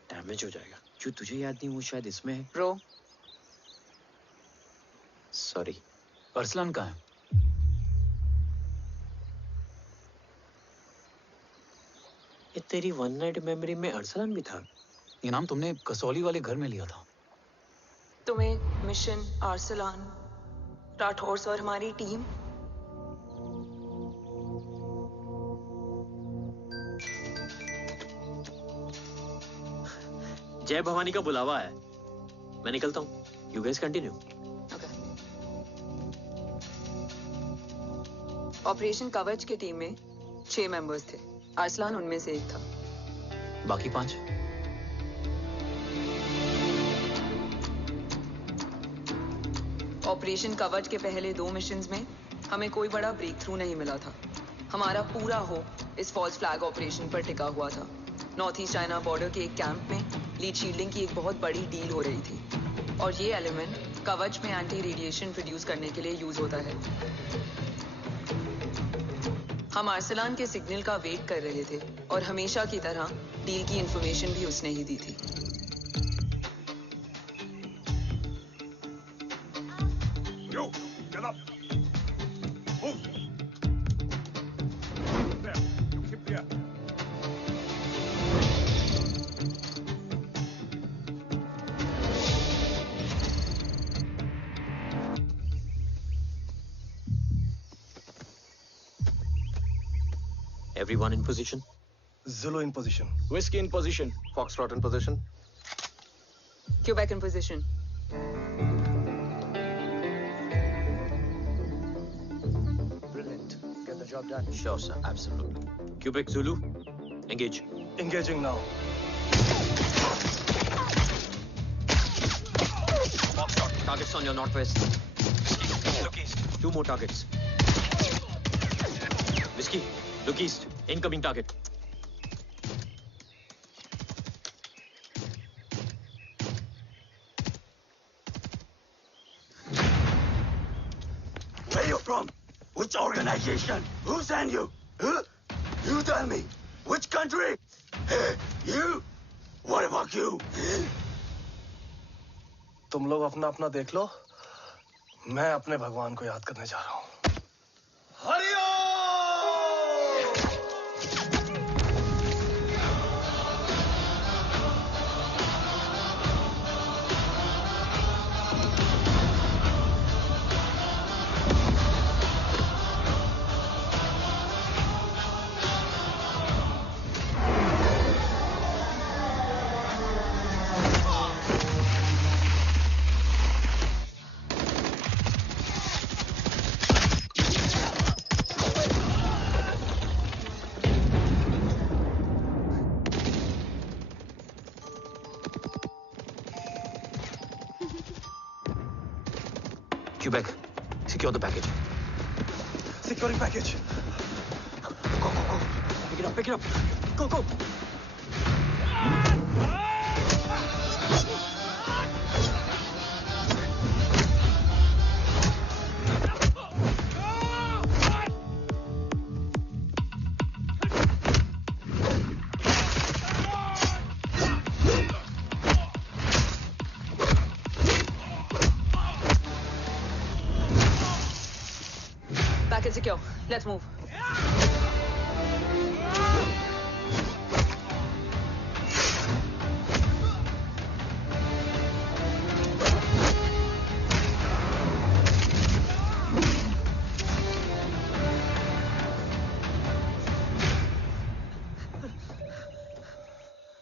डैमेज हो जाएगा। जो तुझे याद नहीं वो शायद इसमें है। Bro sorry. अरसलान कहाँ है? ये तेरी वन नाइट मेमोरी में अरसलान भी था? ये नाम तुमने कसौली वाले घर में लिया था। तुम्हें मिशन, अरसलान, राठौर और हमारी टीम। जय भवानी का बुलावा है, मैं निकलता हूँ। You guys continue. ऑपरेशन कवच की टीम में 6 मेंबर्स थे, अरसलान उनमें से एक था। बाकी 5? ऑपरेशन कवच के पहले 2 मिशंस में हमें कोई बड़ा ब्रेक थ्रू नहीं मिला था। हमारा पूरा होप इस फॉल्स फ्लैग ऑपरेशन पर टिका हुआ था। नॉर्थ ईस्ट चाइना बॉर्डर के एक कैंप में लीड शील्डिंग की एक बहुत बड़ी डील हो रही थी, और ये एलिमेंट कवच में एंटी रेडिएशन प्रोड्यूस करने के लिए यूज होता है। हम आर्सलान के सिग्नल का वेट कर रहे थे और हमेशा की तरह डील की इंफॉर्मेशन भी उसने ही दी थी। Yo, get up. Move. There. You keep there. Everyone in position? Zulu in position. Whiskey in position. Foxtrot in position. Quebec in position. Brilliant. Get the job done. Sure, sir. Absolutely. Quebec Zulu, engage. Engaging now. Foxtrot, targets on your northwest. Look east. 2 more targets. Whiskey, look east. Incoming target. Where you from? Which organization? Who sent you? Huh? You tell me. Which country? Hey, you? What about you? तुम लोग अपना अपना देख लो। मैं अपने भगवान को याद करने जा रहा हूँ। Quebec, secure the package. Securing package. Go, go, go. Pick it up, pick it up. Go, go. Package secure. Let's move.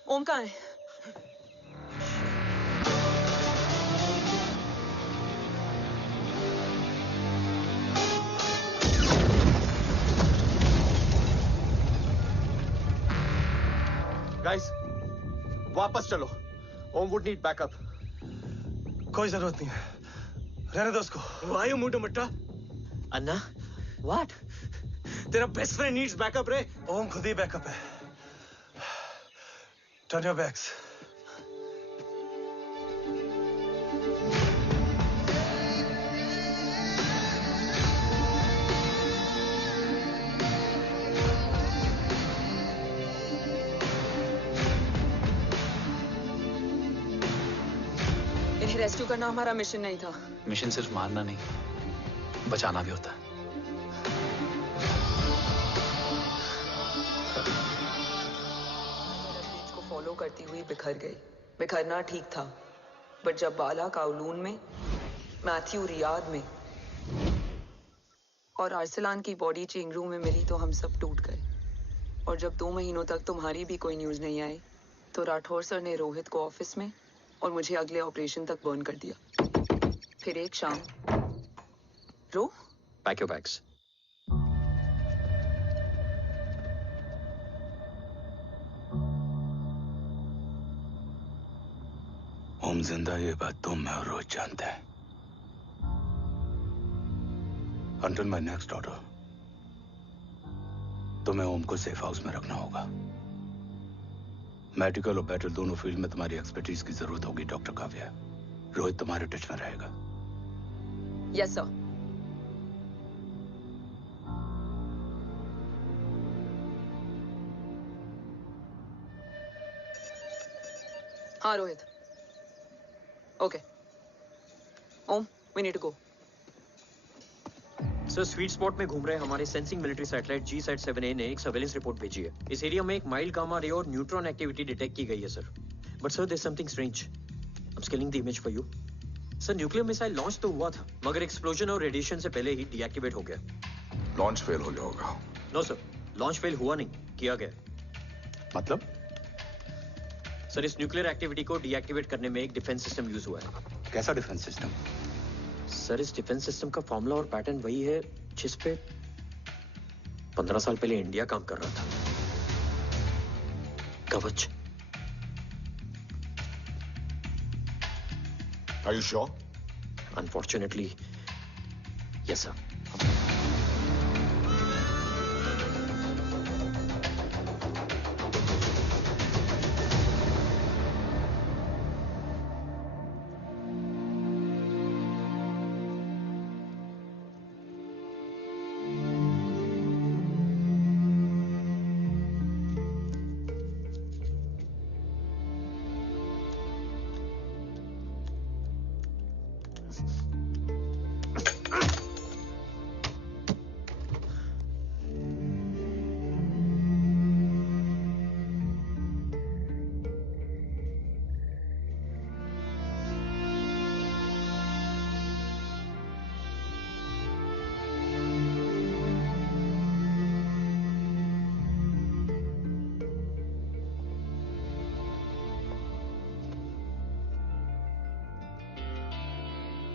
ओम कहाँ है? गाइस, वापस चलो। ओम वुड नीड बैकअप। कोई जरूरत नहीं है। रहने दो उसको। Why you moved to Mutta? Anna, what? तेरा बेस्ट फ्रेंड नीड्स बैकअप रे। ओम खुद ही बैकअप है। Turn your backs. इन्हें रेस्क्यू करना हमारा मिशन नहीं था। मिशन सिर्फ मारना नहीं, बचाना भी होता है। को फॉलो करती हुई बिखर गई। बिखरना ठीक था, बट जब बाला काउलून में, मैथ्यू रियाद में और आर्सलान की बॉडी चेंज रूम में मिली तो हम सब टूट गए। और जब 2 महीनों तक तुम्हारी भी कोई न्यूज नहीं आई तो राठौर सर ने रोहित को ऑफिस में और मुझे अगले ऑपरेशन तक बर्न कर दिया। फिर एक शाम रो Pack your bags. ओम जिंदा, ये बात तुम मैं और रोज जानते हैं। Until my next order, तुम्हें ओम को सेफ हाउस में रखना होगा। मेडिकल और बैटल दोनों फील्ड में तुम्हारी एक्सपर्टीज की जरूरत होगी डॉक्टर काव्या। रोहित तुम्हारे टच में रहेगा। Yes sir. हाँ Rohit. Okay Om, we need to go. Sir sweet spot में घूम रहे हमारे सेंसिंग मिलिट्री सैटेलाइट GSAT-7A ने एक सर्वेलेंस रिपोर्ट भेजी है। इस एरिया में एक माइल्ड गामा रे और न्यूट्रॉन एक्टिविटी डिटेक्ट की गई है sir. But sir there is something strange. I am scaling the image for you. Sir nuclear missile launch तो हुआ था मगर एक्सप्लोजन और रेडिएशन से पहले ही डीएक्टिवेट हो गया। लॉन्च फेल हो गया होगा। नो सर, लॉन्च फेल हुआ नहीं, किया गया। मतलब? सर इस न्यूक्लियर एक्टिविटी को डीएक्टिवेट करने में एक डिफेंस सिस्टम यूज हुआ है। कैसा डिफेंस सिस्टम? सर इस डिफेंस सिस्टम का फॉर्मूला और पैटर्न वही है जिस पे 15 साल पहले इंडिया काम कर रहा था। कवच। Are you sure? Unfortunately, yes sir.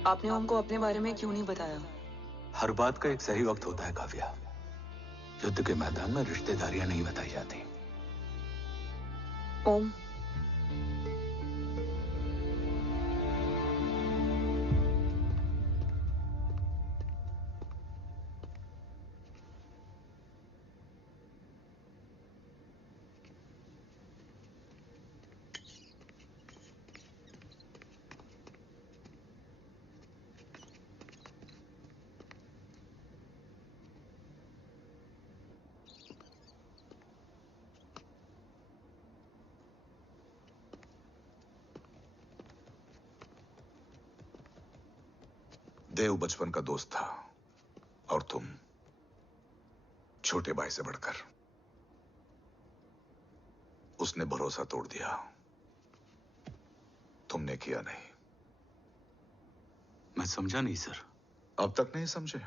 आपने ओम को अपने बारे में क्यों नहीं बताया? हर बात का एक सही वक्त होता है काव्या। युद्ध के मैदान में रिश्तेदारियां नहीं बताई जाती। ओम, देव बचपन का दोस्त था और तुम छोटे भाई से बढ़कर। उसने भरोसा तोड़ दिया, तुमने किया नहीं। मैं समझा नहीं सर। अब तक नहीं समझे?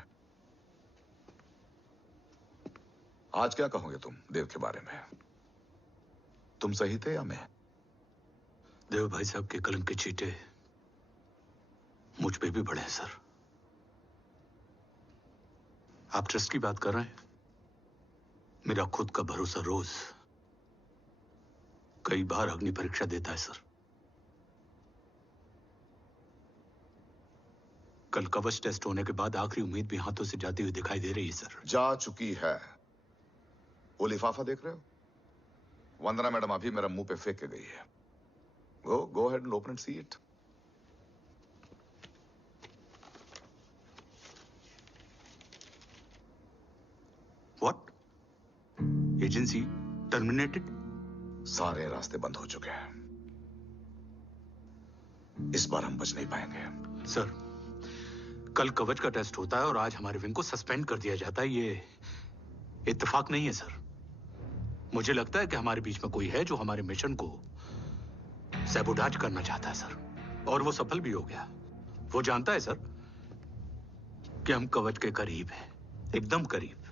आज क्या कहोगे तुम देव के बारे में? तुम सही थे या मैं? देव भाई साहब के कलंक के चीटे मुझ पे भी पड़े हैं सर। आप ट्रस्ट की बात कर रहे हैं? मेरा खुद का भरोसा रोज कई बार अग्नि परीक्षा देता है सर। कल कवच टेस्ट होने के बाद आखिरी उम्मीद भी हाथों से जाती हुई दिखाई दे रही है सर। जा चुकी है। वो लिफाफा देख रहे हो? वंदना मैडम अभी मेरा मुंह पे फेंक के गई है। गो ahead and open and see it. What? Agency terminated? सारे रास्ते बंद हो चुके हैं। इस बार हम बच नहीं पाएंगे। सर, कल कवच का टेस्ट होता है और आज हमारे विंग को सस्पेंड कर दिया जाता है। ये इत्तेफाक नहीं है सर। मुझे लगता है कि हमारे बीच में कोई है जो हमारे मिशन को सैबोटाज करना चाहता है सर, और वो सफल भी हो गया। वो जानता है सर कि हम कवच के करीब हैं, एकदम करीब।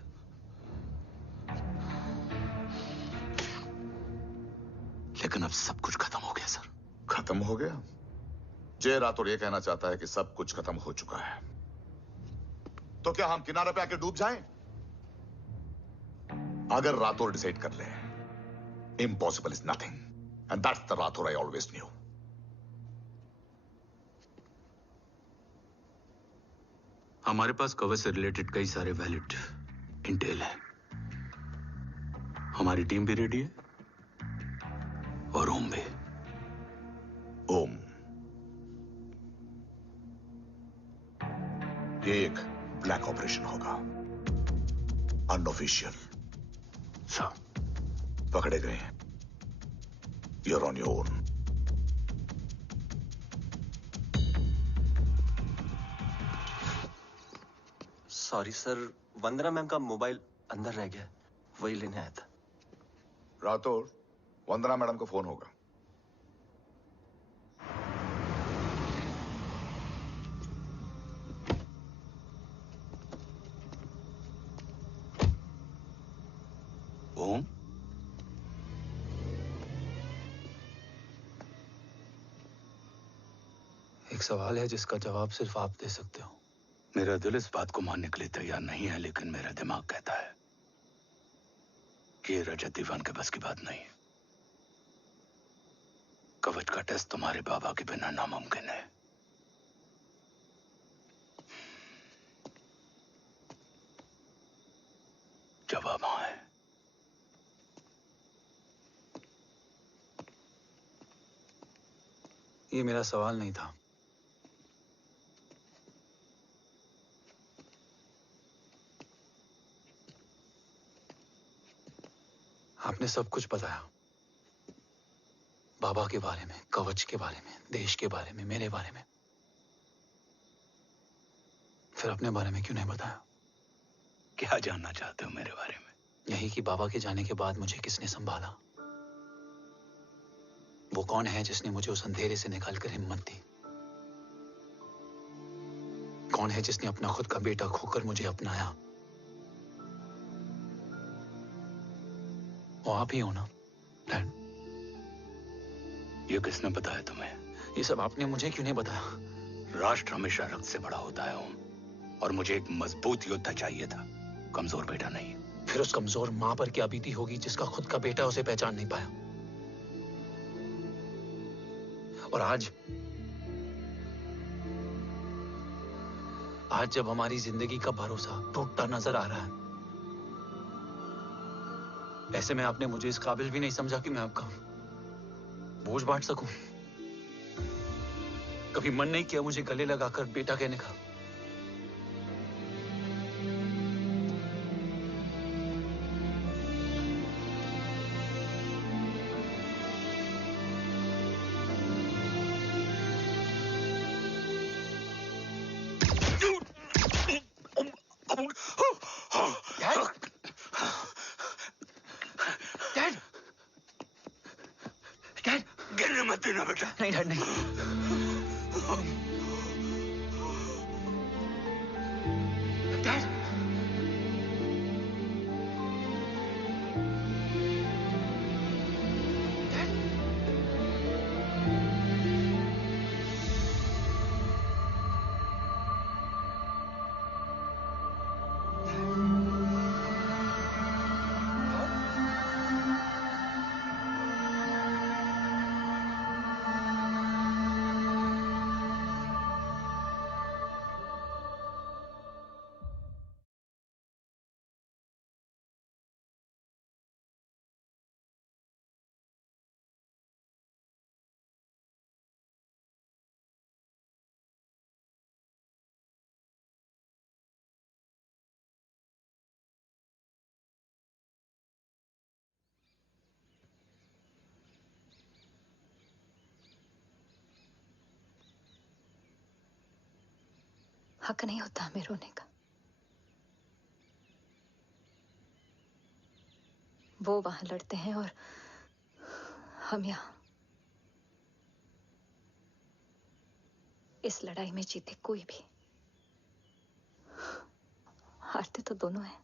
लेकिन अब सब कुछ खत्म हो गया सर। खत्म हो गया? जय राठौर ये कहना चाहता है कि सब कुछ खत्म हो चुका है। तो क्या हम किनारे पे आके डूब जाएं? अगर राठौर डिसाइड कर ले, impossible is nothing, and that's the Rathore I always new. हमारे पास कवच से रिलेटेड कई सारे वैलिड इंटेल है। हमारी टीम भी रेडी है और ओम भी। ओम, ये एक ब्लैक ऑपरेशन होगा, अनऑफिशियल। सर पकड़े गए, you're on your own. Sorry sir, Vandana ma'am का मोबाइल अंदर रह गया, वही लेने आया था। राठौर, वंदना मैडम को फोन होगा। ओम, एक सवाल है जिसका जवाब सिर्फ आप दे सकते हो। मेरा दिल इस बात को मानने के लिए तैयार नहीं है, लेकिन मेरा दिमाग कहता है कि ये रजत दीवान के बस की बात नहीं है। कवच का टेस्ट तुम्हारे बाबा के बिना नामुमकिन है। जवाब हाँ है। ये मेरा सवाल नहीं था। आपने सब कुछ बताया, बाबा के बारे में, कवच के बारे में, देश के बारे में, मेरे बारे में। फिर अपने बारे में क्यों नहीं बताया? क्या जानना चाहते हो मेरे बारे में? यही कि बाबा के जाने के बाद मुझे किसने संभाला? वो कौन है जिसने मुझे उस अंधेरे से निकालकर हिम्मत दी? कौन है जिसने अपना खुद का बेटा खोकर मुझे अपनाया? वो आप ही हो ना, डैड? ये किसने बताया तुम्हें? ये सब आपने मुझे क्यों नहीं बताया? राष्ट्र हमेशा रक्त से बड़ा होता है ओम, और मुझे एक मजबूत योद्धा चाहिए था, कमजोर बेटा नहीं। फिर उस कमजोर मां पर क्या बीती होगी जिसका खुद का बेटा उसे पहचान नहीं पाया? और आज जब हमारी जिंदगी का भरोसा टूटता नजर आ रहा है, ऐसे में आपने मुझे इस काबिल भी नहीं समझा कि मैं आपका बोझ बांट सकूं। कभी मन नहीं किया मुझे गले लगाकर बेटा कहने का? नहीं डैड, नहीं। डैड, हक नहीं होता हमें रोने का। वो वहां लड़ते हैं और हम यहां। इस लड़ाई में जीते कोई भी, हारते तो दोनों हैं।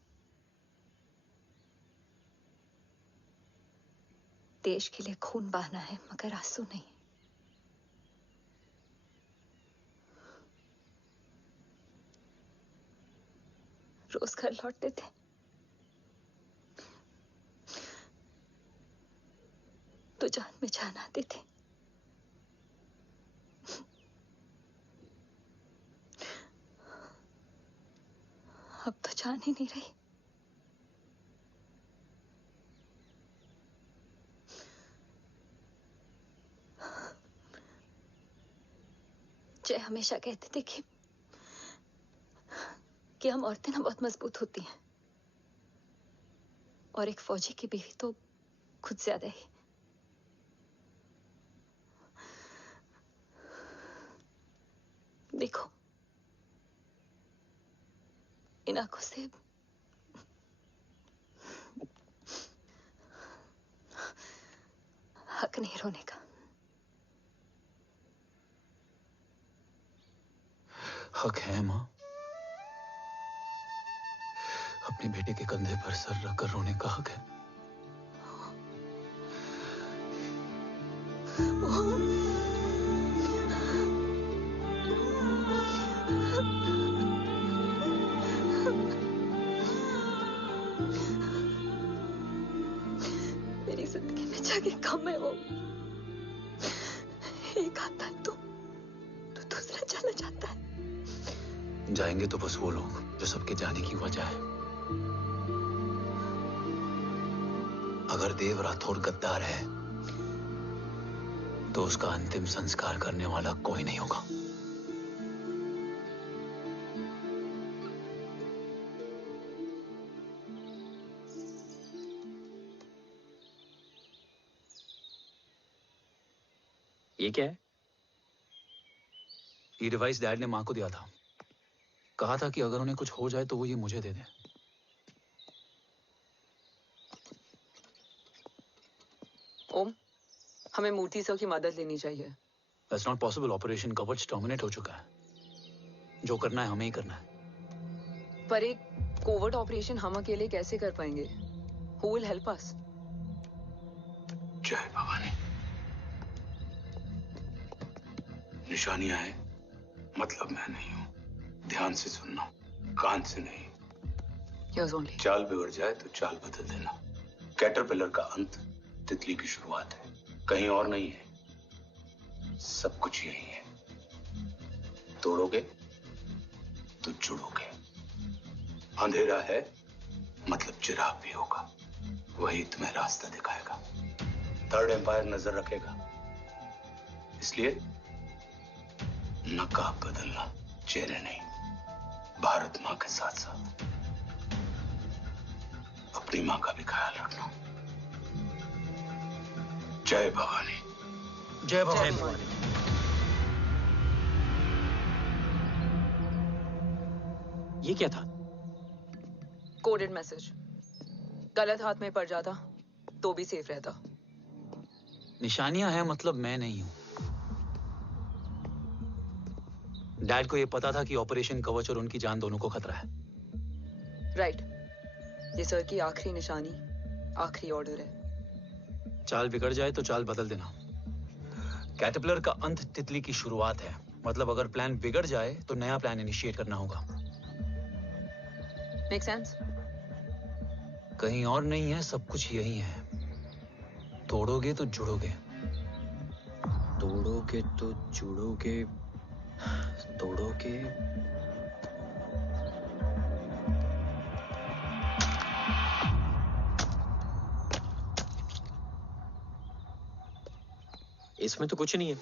देश के लिए खून बहाना है, मगर आंसू नहीं। रोज घर लौटते थे, तो जान में जान आती थी। अब तो जान ही नहीं रही। जय हमेशा कहते थे कि कि हम औरतें ना बहुत मजबूत होती हैं, और एक फौजी की बीवी तो खुद ज्यादा ही। देखो, इन आंखों से हक नहीं रोने का। हक है माँ, अपने बेटे के कंधे पर सर रखकर रोने का हक है। मेरी जिंदगी में जगह कम है वो। एक आता है तो दूसरा चला जाता है। जाएंगे तो बस वो लोग जो सबके जाने की वजह है। अगर देव राठौर गद्दार है तो उसका अंतिम संस्कार करने वाला कोई नहीं होगा। ये क्या है? ये डिवाइस डैड ने मां को दिया था। कहा था कि अगर उन्हें कुछ हो जाए तो वो ये मुझे दे दें। ओम, हमें मूर्ति सर की मदद लेनी चाहिए। That's not possible. ऑपरेशन कवच टर्मिनेट हो चुका है। जो करना है हमें ही करना है। पर एक कोवर्ट ऑपरेशन हम अकेले कैसे कर पाएंगे? Who will help us? जय भवानी। निशानियां हैं, मतलब मैं नहीं हूं। ध्यान से सुनना, कान से नहीं। Yes, only. चाल बिगड़ जाए तो चाल बदल देना। कैटरपिलर का अंत तितली की शुरुआत है, कहीं और नहीं है। सब कुछ यही है। तोड़ोगे तो जुड़ोगे। अंधेरा है मतलब चिराग भी होगा, वही तुम्हें रास्ता दिखाएगा। थर्ड एम्पायर नजर रखेगा, इसलिए नकाब बदलना, चेहरे नहीं। भारत मां के साथ साथ अपनी मां का भी ख्याल रखना। जय भवानी। जय भवानी। ये क्या था? Coded message. गलत हाथ में पड़ जाता तो भी सेफ रहता। निशानियां हैं मतलब मैं नहीं हूं। डैड को ये पता था कि ऑपरेशन कवच और उनकी जान दोनों को खतरा है। राइट। ये सर की आखिरी निशानी, आखिरी ऑर्डर है। चाल बिगड़ जाए तो चाल बदल देना। कैटरपिलर का अंत तितली की शुरुआत है, मतलब अगर प्लान बिगड़ जाए तो नया प्लान इनिशिएट करना होगा। Make sense? कहीं और नहीं है, सब कुछ यही है। तोड़ोगे तो जुड़ोगे। तोड़ोगे तो जुड़ोगे। तोड़ोगे। इसमें तो कुछ नहीं है।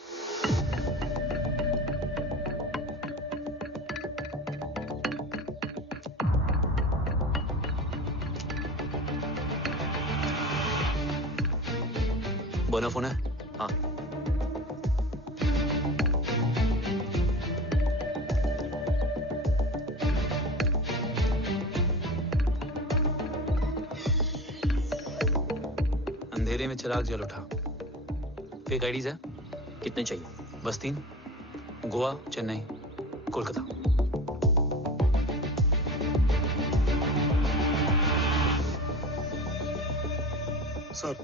बोना फोन है? हाँ। अंधेरे में चिराग जल उठा। फेक आईडीज है? कितने चाहिए? बस 3। गोवा, चेन्नई, कोलकाता। सर,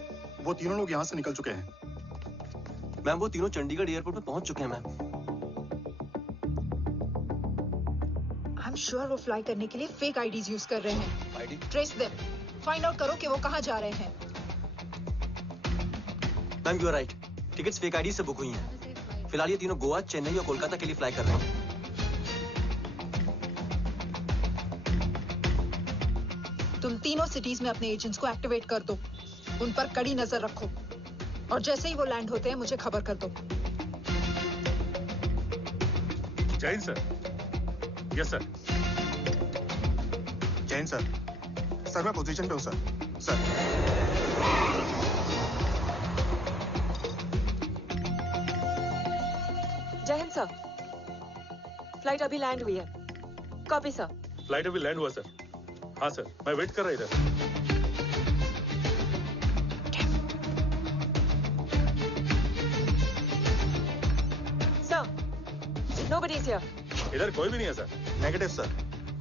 वो तीनों लोग यहाँ से निकल चुके हैं। मैम, वो तीनों चंडीगढ़ एयरपोर्ट पे पहुंच चुके हैं मैम। आई एम श्योर वो फ्लाई करने के लिए फेक आईडीज यूज कर रहे हैं। ID? Trace them, find out करो कि वो कहाँ जा रहे हैं। Ma'am, you are right. Tickets fake ID से बुक हुई हैं। फिलहाल ये तीनों गोवा, चेन्नई और कोलकाता के लिए फ्लाई कर रहे हैं। तुम तीनों सिटीज में अपने एजेंट्स को एक्टिवेट कर दो। उन पर कड़ी नजर रखो और जैसे ही वो लैंड होते हैं मुझे खबर कर दो। जय Hind sir. Yes sir. Jain sir. Sir मैं पोजीशन पे हूँ सर। सर जय हिंद सर। फ्लाइट अभी लैंड हुई है। Copy sir. फ्लाइट अभी लैंड हुआ सर। हाँ सर, मैं वेट कर रहा इधर। Sir, nobody is here. इधर कोई भी नहीं है सर। Negative sir.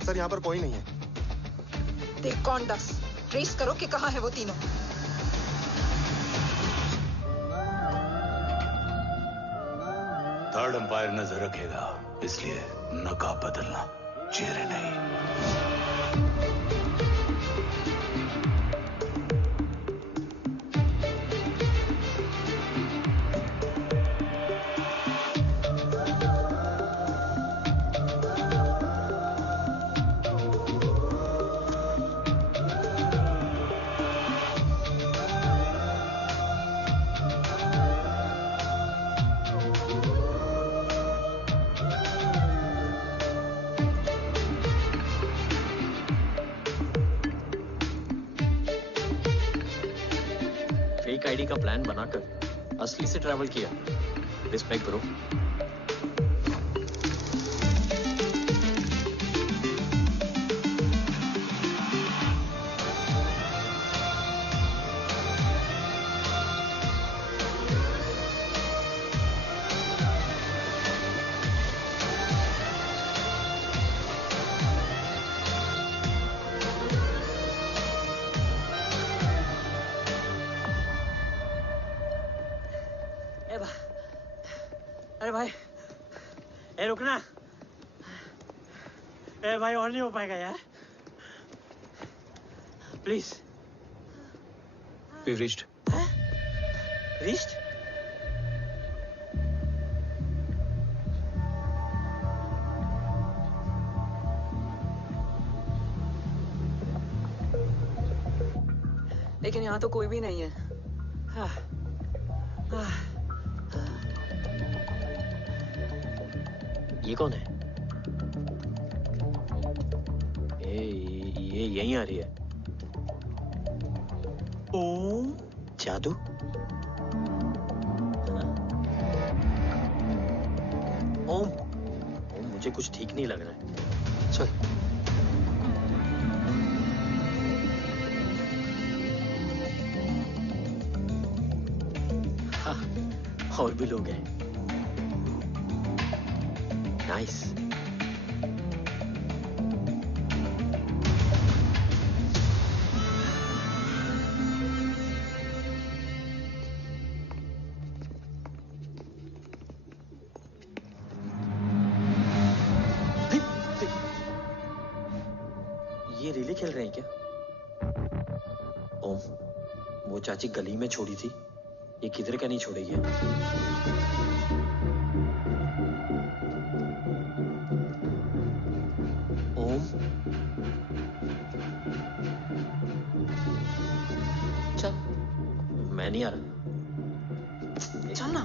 सर यहाँ पर कोई नहीं है। देख कौन डस, ट्रेस करो कि कहाँ है वो तीनों। थर्ड अंपायर नजर रखेगा, इसलिए नकाब बदलना, चेहरे नहीं। फेक आईडी का प्लान बनाकर असली से ट्रैवल किया। Respect bro. अरे भाई, ए रुकना। ए भाई और नहीं हो पाएगा यार। प्लीज। We've reached. Reached? लेकिन यहाँ तो कोई भी नहीं है। ये कौन है? ये यहीं आ रही है। ओम जादू। ओम मुझे कुछ ठीक नहीं लग रहा है। चल। हाँ, और भी लोग हैं। नाइस। ये रिले खेल रहे हैं क्या? ओम, वो चाची गली में छोड़ी थी, ये किधर का नहीं छोड़ेगी। ओम, चल। मैं नहीं आ रहा। चल ना।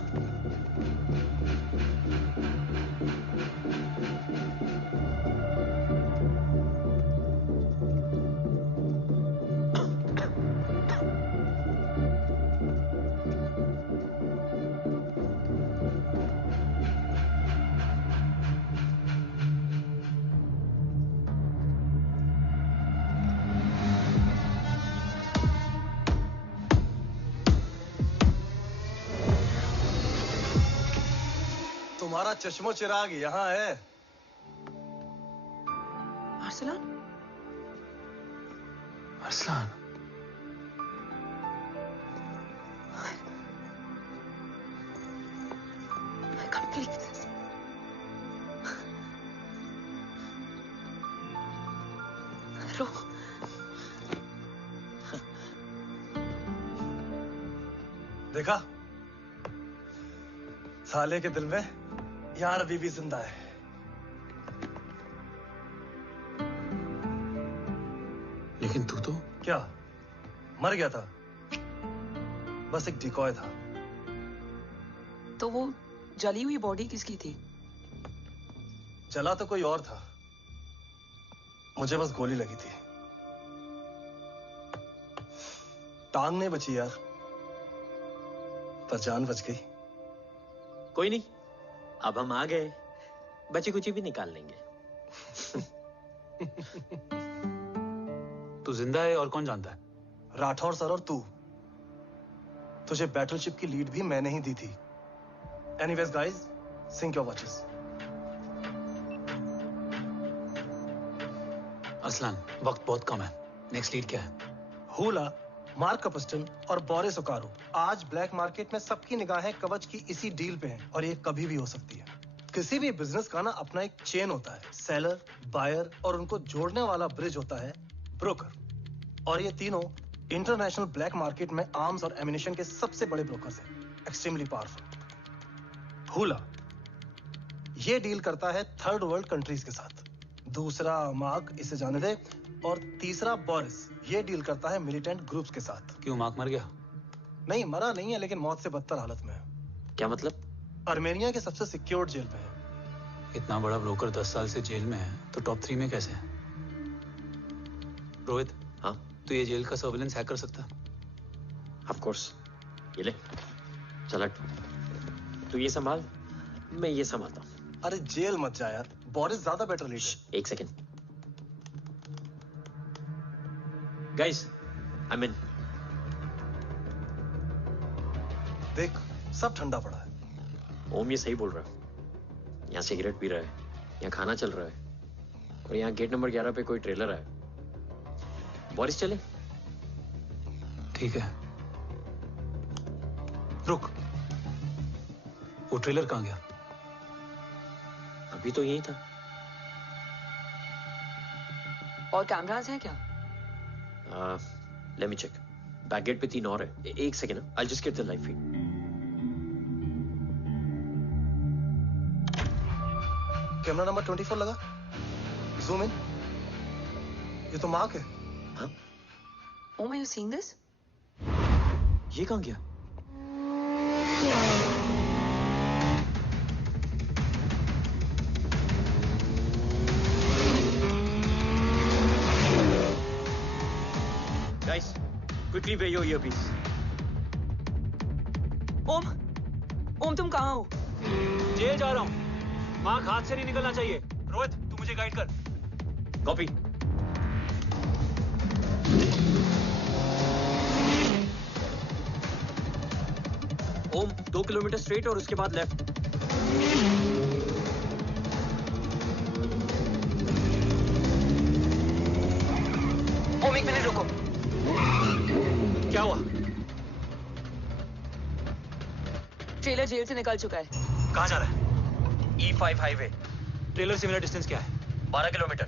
तुम्हारा चश्मो चिराग यहाँ है। Arsalan? Arsalan? I can't believe this. रो। देखा? साले के दिल में यार अभी भी जिंदा है। लेकिन तू तो क्या मर गया था? बस एक डिकॉय था। तो वो जली हुई बॉडी किसकी थी? चला तो कोई और था, मुझे बस गोली लगी थी। टांग नहीं बची यार, पर जान बच गई। कोई नहीं, अब हम आ गए, बची कुची भी निकाल लेंगे। तू जिंदा है और कौन जानता है? राठौर सर और तू। तुझे बैटलशिप की लीड भी मैंने ही दी थी। Anyways guys, sync your watches. Aslan, वक्त बहुत कम है। नेक्स्ट लीड क्या है? हुला, मार्क कपस्टन और बोरिस ओकारो। आज ब्लैक मार्केट में सबकी निगाहें कवच की इसी डील पे हैं और ये कभी भी हो सकती है। किसी भी बिजनेस का ना अपना एक चेन होता है, सेलर, बायर और उनको जोड़ने वाला ब्रिज होता है ब्रोकर। और ये तीनों इंटरनेशनल ब्लैक मार्केट में आर्म्स और एमिनेशन के सबसे बड़े ब्रोकर्स हैं, एक्सट्रीमली पावरफुल। हुला ये डील करता है थर्ड वर्ल्ड कंट्रीज के साथ। दूसरा मार्क, इसे जाने दे। और तीसरा बोरिस, ये डील करता है मिलिटेंट ग्रुप्स के साथ। क्यों, मार्क मर गया? नहीं, मरा नहीं है, लेकिन मौत से बदतर हालत में है। क्या मतलब? आर्मेनिया के सबसे सिक्योर्ड जेल में है। इतना बड़ा ब्रोकर 10 साल से जेल में है, तो टॉप 3 में कैसे है? रोहित, हाँ? तो ये जेल का सर्विलेंस हैक कर सकता है? Of course. ये ले, चल हट। तू ये संभाल, मैं ये संभालता हूँ। अरे जेल मत जा यार, बोरिस ज्यादा बेटर लीडर। एक सेकेंड। गाइस, आई मीन, देख सब ठंडा पड़ा है। ओम ये सही बोल रहा है। यहाँ सिगरेट पी रहा है, यहाँ खाना चल रहा है, और यहाँ गेट नंबर 11 पे कोई ट्रेलर है। बोरिस चले? ठीक है। रुक, वो ट्रेलर कहाँ गया? अभी तो यही था। और कैमरास हैं क्या? Let me check. Back gate पे 3 और है। एक second, I just get the live feed. Camera number 24 लगा, जूम इन। ये तो मार्क है। हाँ? Om, are you seeing this? ये कहाँ गया? Guys, quickly wear your earpiece. ओम, तुम कहाँ हो? जेल जा रहा हूँ। मार्क हाथ से नहीं निकलना चाहिए। रोहित, तू मुझे गाइड कर। कॉपी। ओम, 2 किलोमीटर स्ट्रेट और उसके बाद लेफ्ट। ओम, 1 मिनट रुको। क्या हुआ? ट्रेलर जेल से निकल चुका है। कहाँ जा रहा है? E5 highway. ट्रेलर से मेरा डिस्टेंस क्या है? 12 किलोमीटर।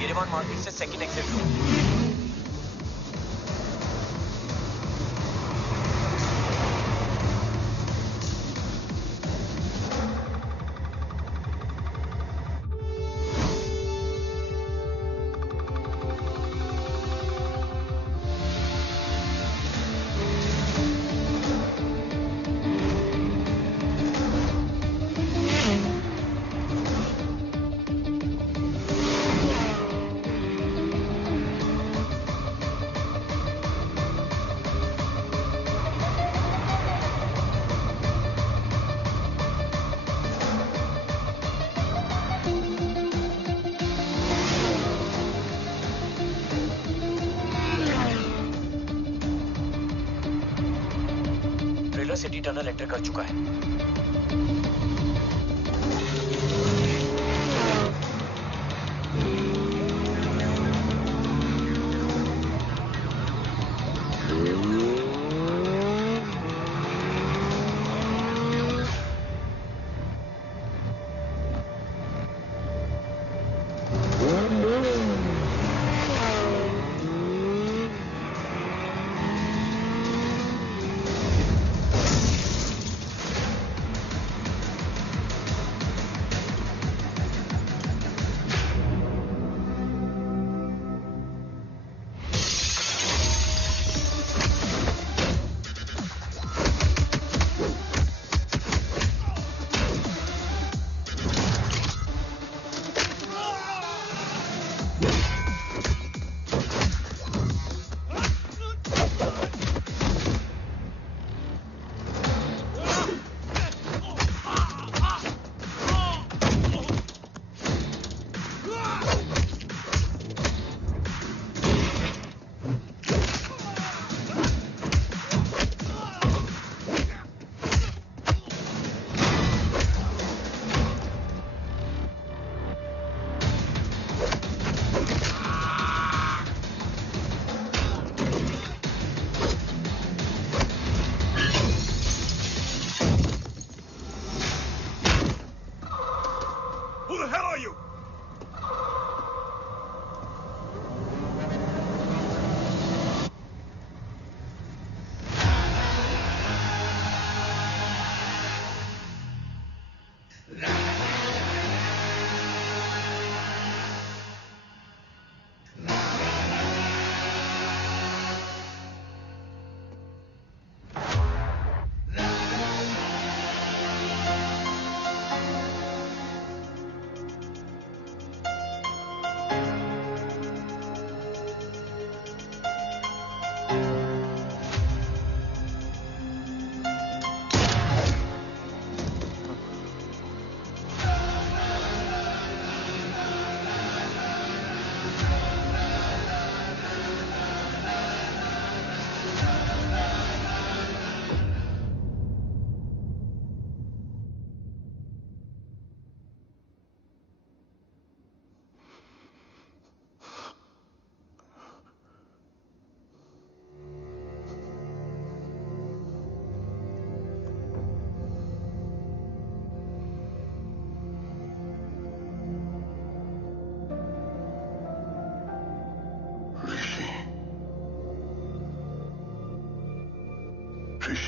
येरेवान मार्केट से सेकंड एक्सिट लो। सिटी टनल एंटर कर चुका है।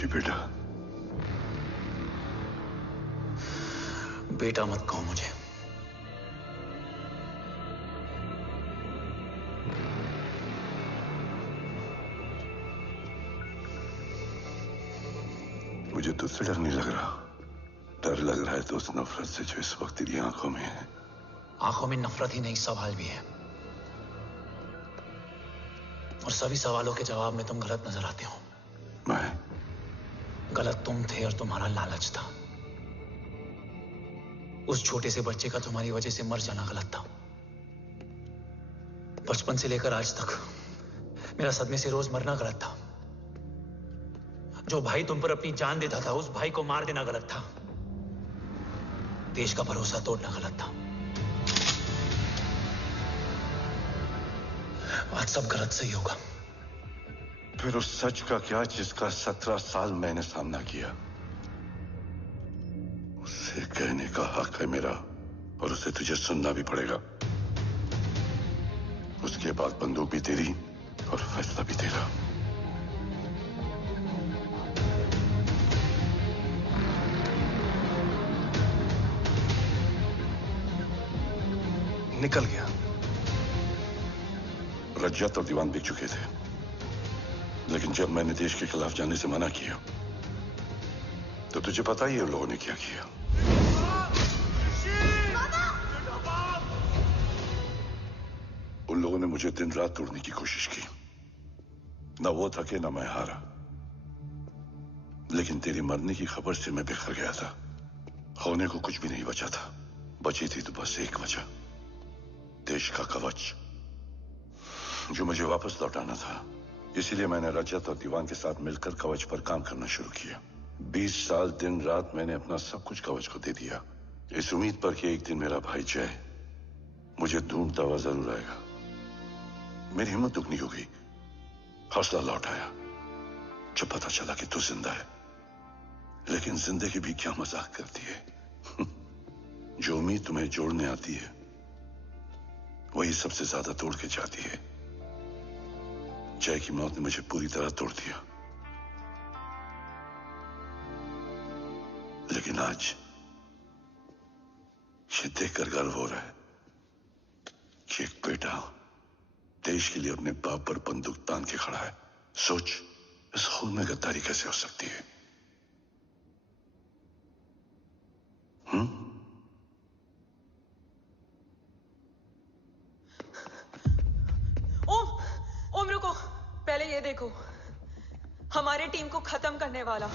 ऋषि बेटा। बेटा मत कहो मुझे। मुझे तुझसे डर नहीं लग रहा, डर लग रहा है तो उस नफरत से जो इस वक्त तेरी आंखों में है। आंखों में नफरत ही नहीं, सवाल भी है, और सभी सवालों के जवाब में तुम गलत नजर आते हो। मैं गलत तुम थे और तुम्हारा लालच था। उस छोटे से बच्चे का तुम्हारी वजह से मर जाना गलत था। बचपन से लेकर आज तक मेरा सदमे से रोज मरना गलत था। जो भाई तुम पर अपनी जान देता था, उस भाई को मार देना गलत था। देश का भरोसा तोड़ना गलत था। आज सब गलत सही होगा। फिर उस सच का क्या जिसका 17 साल मैंने सामना किया? उसे कहने का हक है मेरा, और उसे तुझे सुनना भी पड़ेगा। उसके बाद बंदूक भी तेरी और फैसला भी तेरा। निकल गया। रज्जत और दीवान बिक चुके थे, लेकिन जब मैंने देश के खिलाफ जाने से मना किया तो तुझे पता ही है उन लोगों ने क्या किया। उन लोगों ने मुझे दिन रात तोड़ने की कोशिश की। ना वो थके ना मैं हारा, लेकिन तेरी मरने की खबर से मैं बिखर गया था। होने को कुछ भी नहीं बचा था। बची थी तो बस एक वजह, देश का कवच, जो मुझे वापस लौटाना था। इसीलिए मैंने रजत और दीवान के साथ मिलकर कवच पर काम करना शुरू किया। 20 साल दिन रात मैंने अपना सब कुछ कवच को दे दिया, इस उम्मीद पर कि एक दिन मेरा भाई जय मुझे ढूंढता हुआ जरूर आएगा। मेरी हिम्मत दुगनी हो गई, हौसला लौट आया जब पता चला कि तू जिंदा है। लेकिन जिंदगी भी क्या मजाक करती है। जो उम्मीद तुम्हें जोड़ने आती है वही सबसे ज्यादा तोड़ के जाती है। जय की मौत ने मुझे पूरी तरह तोड़ दिया, लेकिन आज ये देखकर गर्व हो रहा है कि एक बेटा देश के लिए अपने बाप पर बंदूक तान के खड़ा है। सोच, इस खून में गद्दारी कैसे हो सकती है? ओम रुको, पहले ये देखो, हमारे टीम को खत्म करने वाला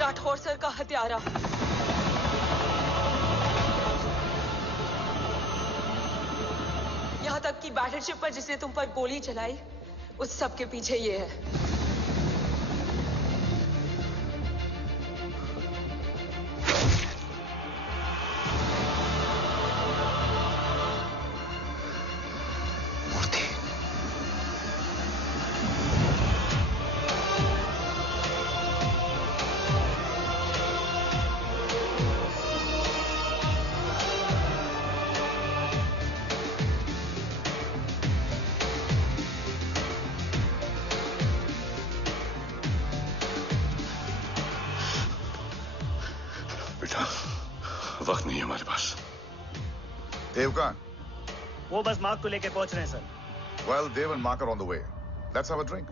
राठौर सर का हत्यारा। यहां तक कि बैटलशिप पर जिसने तुम पर गोली चलाई, उस सब के पीछे ये है। वक्त नहीं है हमारे पास। देव कहाँ? वो बस मार्क को लेके पहुंच रहे हैं sir. Well, Dev and Mark are on the way. Let's have a drink.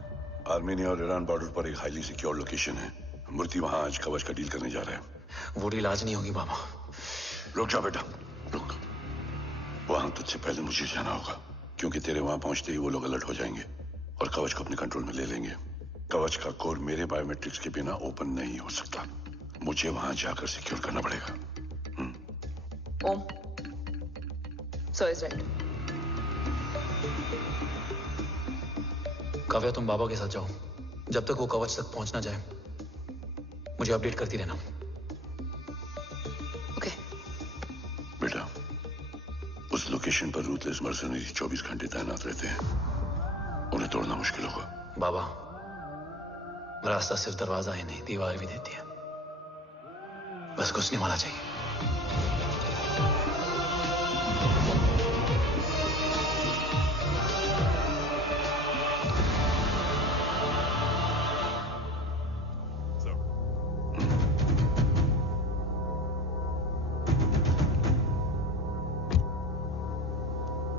Armenia और ईरान बॉर्डर पर एक हाईली सिक्योर लोकेशन है। मूर्ति वहां आज कवच का डील करने जा रहे हैं। वो डील आज नहीं होगी बाबा। रुक जा बेटा, रुक। वहां तुझसे पहले मुझे जाना होगा, क्योंकि तेरे वहां पहुंचते ही वो लोग अलर्ट हो जाएंगे और कवच को अपने कंट्रोल में ले लेंगे। कवच का कोर मेरे बायोमेट्रिक्स के बिना ओपन नहीं हो सकता। मुझे वहां जाकर सिक्योर करना पड़ेगा। ओम, सर इज राइट। काव्या, तुम बाबा के साथ जाओ। जब तक वो कवच तक पहुंच ना जाए मुझे अपडेट करती रहना। ओके। बेटा, उस लोकेशन पर रूथलेस मर्सनरी 24 घंटे तैनात रहते हैं। उन्हें तोड़ना मुश्किल होगा। बाबा, रास्ता सिर्फ दरवाजा ही नहीं, दीवार भी देती है। बस घुसने वाला चाहिए।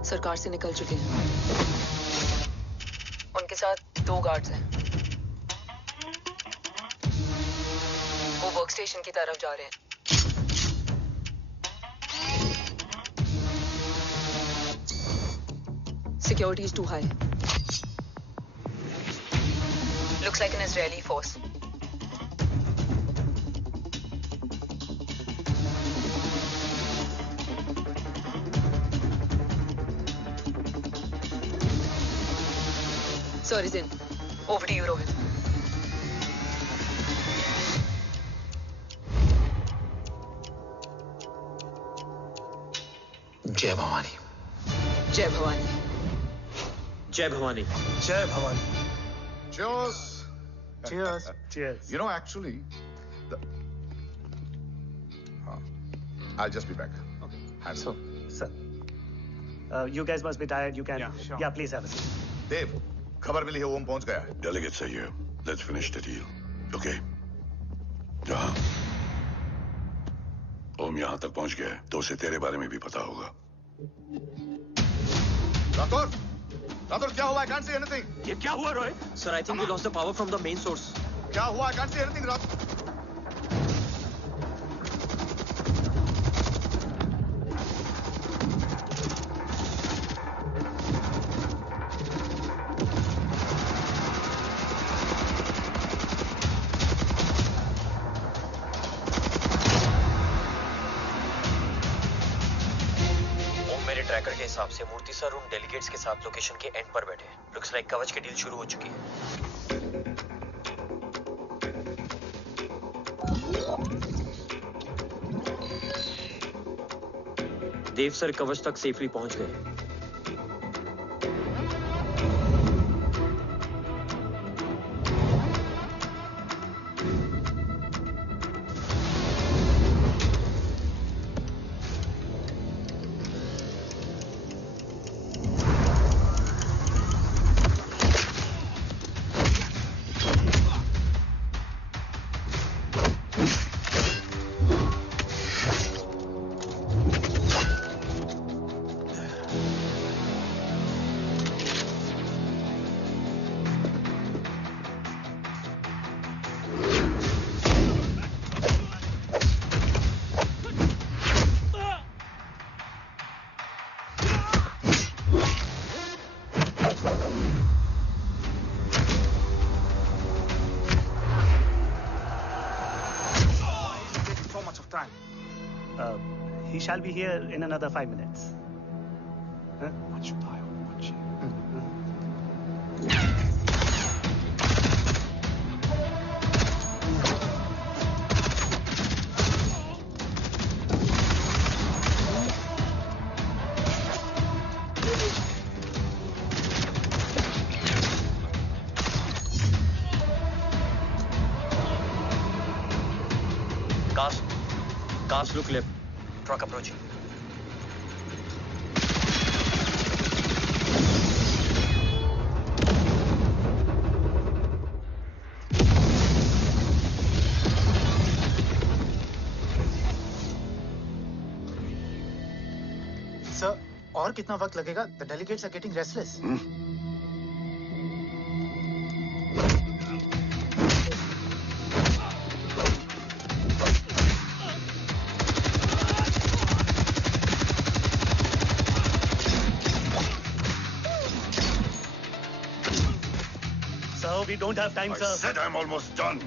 सरकार से निकल चुके हैं। उनके साथ 2 गार्ड्स हैं। वो वर्क स्टेशन की तरफ जा रहे हैं। Security is too high. Looks like an Israeli force. Sir is in. Over to you, Rohit. जय भवानी। जय भवानी। जय भवानी। जय Bhavani. Cheers. Cheers. Cheers. You know, actually, I'll just be back. Okay. Hands So, sir, you guys must be tired. You can. Yeah, sure. Yeah, please have a seat. Dave, खबर मिली है ओम पहुंच गया है। Delegates are here. Let's finish the deal. Okay? जहाँ ओम यहाँ तक पहुंच गया है तो उसे तेरे बारे में भी पता होगा। राठौर, राठौर क्या हुआ? I can't see anything. ये क्या हुआ Rohit? Sir, I think we lost the power from the main source. क्या हुआ? I can't see anything, Rathore. Tracker के हिसाब से मूर्ति सर उन डेलीगेट्स के साथ लोकेशन के एंड पर बैठे। लुक्स लाइक कवच की डील शुरू हो चुकी है। देव सर कवच तक सेफली पहुंच गए। He shall be here in another 5 minutes. Huh? Cars look left. Truck approaching. Sir, और कितना वक्त लगेगा? The delegates are getting restless. We don't have time, sir. I said I'm almost done.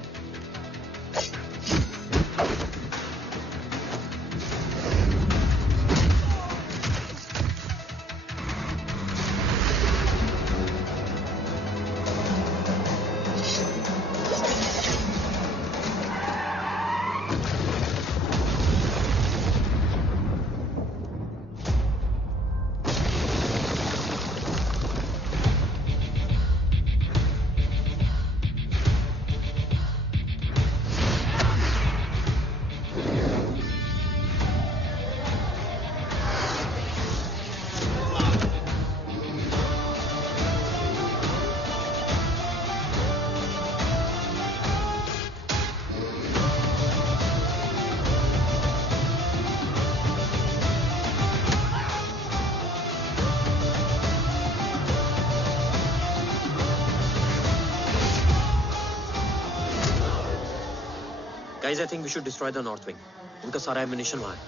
Guys, I think we should destroy the North Wing. उनका सारा ammunition वहाँ है.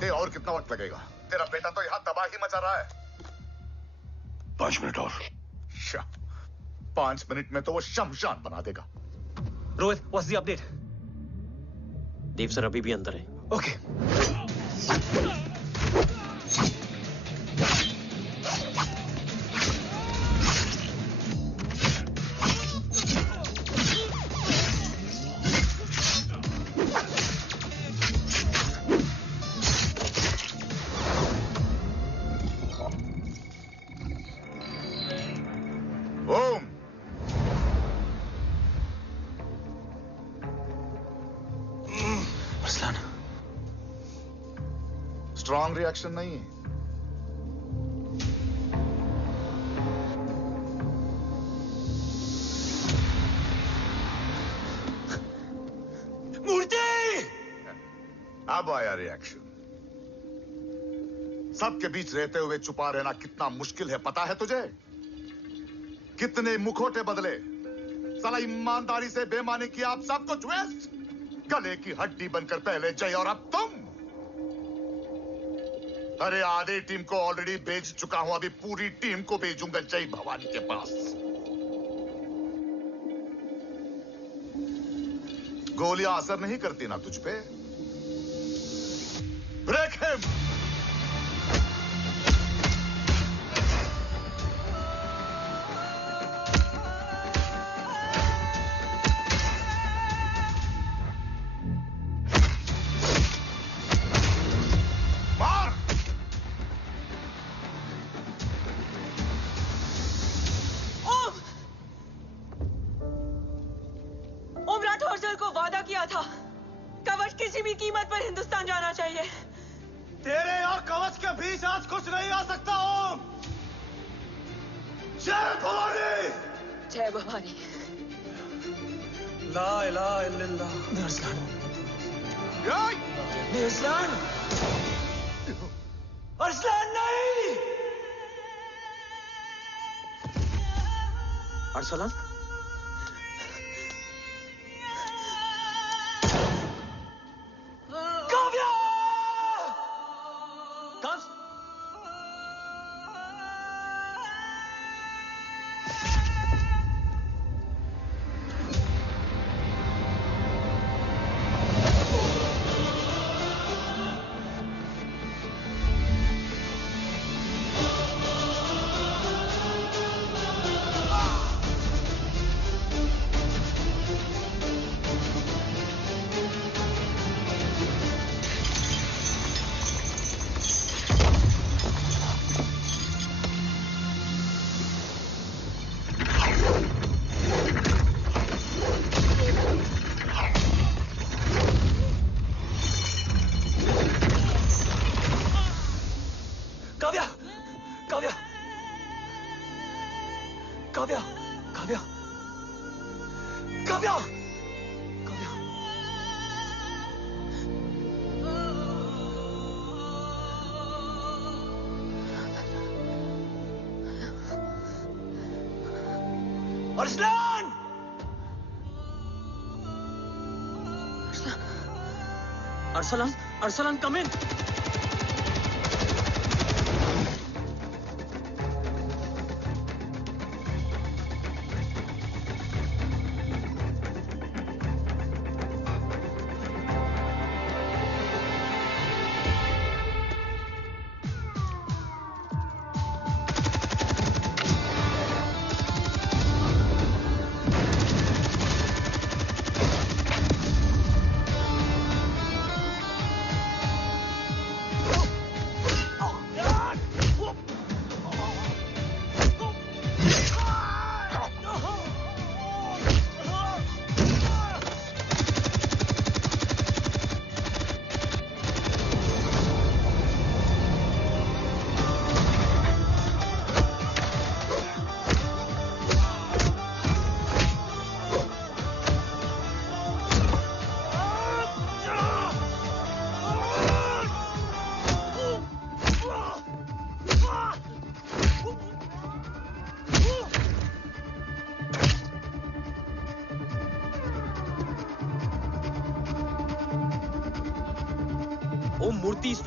देव और कितना वक्त लगेगा? तेरा बेटा तो यहाँ तबाही मचा रहा है. 5 मिनट और. 5 मिनट में तो वो शमशान बना देगा. Rohit, what's the update? Dev sir अभी भी अंदर है. Okay. स्ट्रॉन्ग रिएक्शन नहीं है. मूर्ति! अब आया रिएक्शन. सबके बीच रहते हुए छुपा रहना कितना मुश्किल है पता है तुझे? कितने मुखौटे बदले. साला ईमानदारी से बेमानी किया, आप सब कुछ वेस्ट. गले की हड्डी बनकर पहले जय और अब तुम. अरे आधे टीम को ऑलरेडी भेज चुका हूं, अभी पूरी टीम को भेजूंगा जय भवानी के पास. गोलियां असर नहीं करती ना तुझ पे. Break him. अरसलान? काव्या! कब्ज? Arsalan, come in.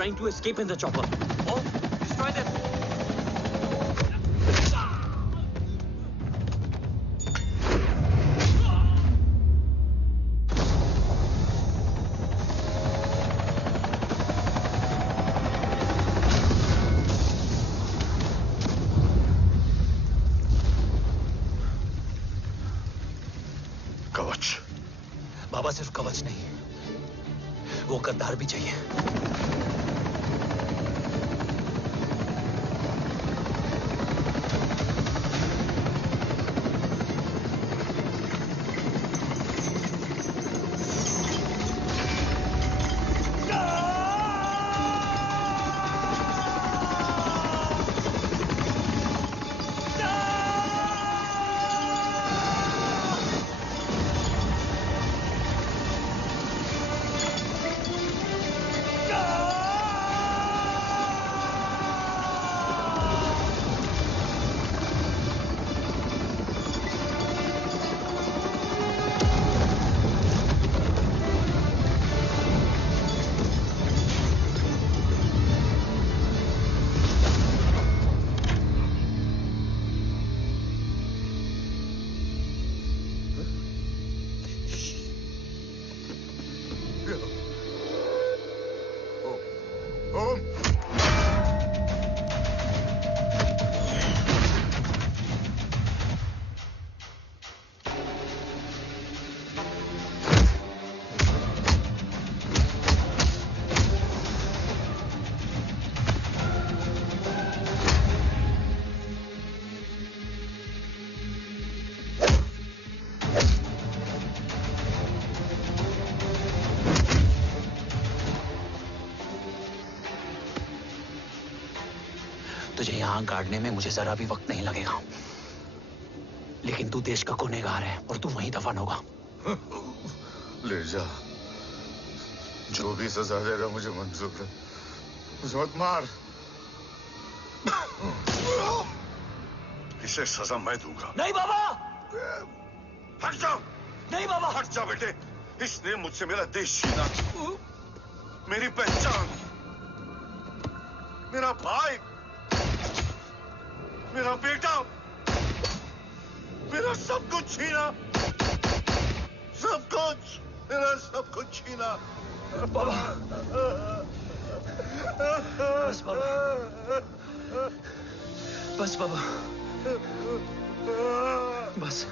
trying to escape in the chopper. Oh, destroy them. कवच। बाबा सिर्फ कवच नहीं, वो गद्दार भी चाहिए। तुझे यहां गाड़ने में मुझे जरा भी वक्त नहीं लगेगा, लेकिन तू देश का गुनहगार है और तू वहीं दफन होगा। ले जा, जो भी सजा देगा मुझे मंजूर है, मुझे मत मार। इसे सजा मैं दूंगा। नहीं बाबा, हट जा। नहीं बाबा, हट जा बेटे। इसने मुझसे मेरा देश छीना, मेरी पहचान, मेरा भाई, मेरा बेटा, मेरा सब कुछ छीना, सब कुछ, मेरा सब कुछ छीना। बाबा, बस बाबा, बस बाबा, बस।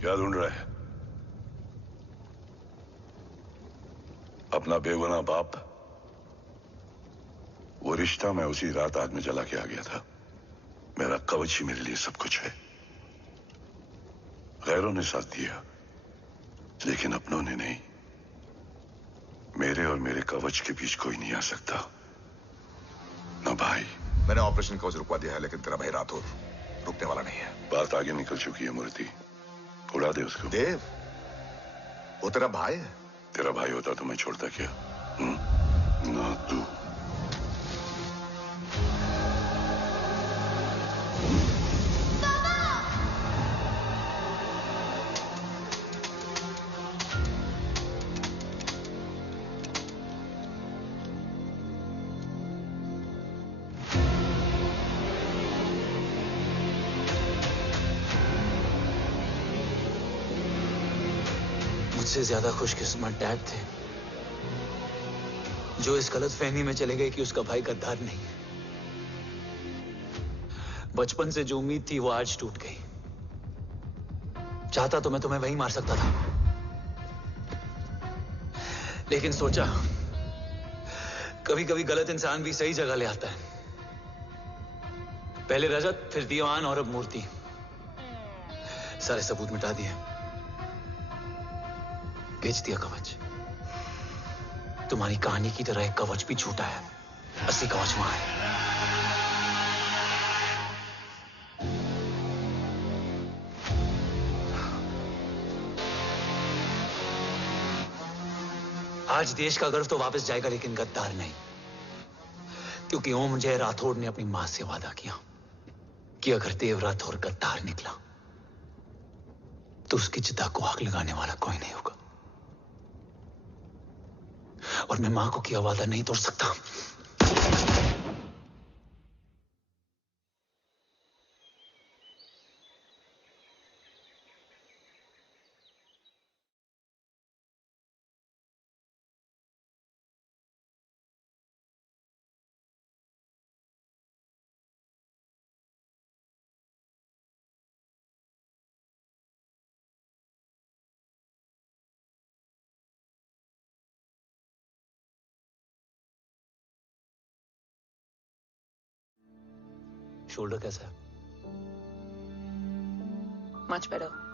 क्या ढूंढ रहा है? अपना बेगुनाह बाप। वो रिश्ता मैं उसी रात आग में जला के आ गया था। मेरा कवच ही मेरे लिए सब कुछ है। गैरों ने साथ दिया, लेकिन अपनों ने नहीं। मेरे और मेरे कवच के बीच कोई नहीं आ सकता। ना भाई। मैंने ऑपरेशन कवच रुकवा दिया है, लेकिन तेरा भाई राठौर रुकने वाला नहीं है। बात आगे निकल चुकी है मूर्ति, उड़ा दे उसको। देव, वो तेरा भाई है। तेरा भाई होता तो मैं छोड़ता क्या? ना तू। मुझसे ज्यादा खुशकिस्मत डैड थे, जो इस गलत फहमी में चले गए कि उसका भाई गद्दार नहीं है। बचपन से जो उम्मीद थी वो आज टूट गई। चाहता तो मैं तुम्हें वहीं मार सकता था, लेकिन सोचा कभी कभी गलत इंसान भी सही जगह ले आता है। पहले रजत, फिर दीवान और अब मूर्ति। सारे सबूत मिटा दिए, बेच दिया कवच। तुम्हारी कहानी की तरह एक कवच भी छूटा है, असली कवच वहां है। आज देश का गर्व तो वापस जाएगा, लेकिन गद्दार नहीं, क्योंकि ओम जय राठौड़ ने अपनी मां से वादा किया कि अगर देव राठौड़ गद्दार निकला तो उसकी चिता को आग लगाने वाला कोई नहीं होगा। और मैं मां को किया वादा नहीं तोड़ सकता। शोल्डर कैसा है? Much better.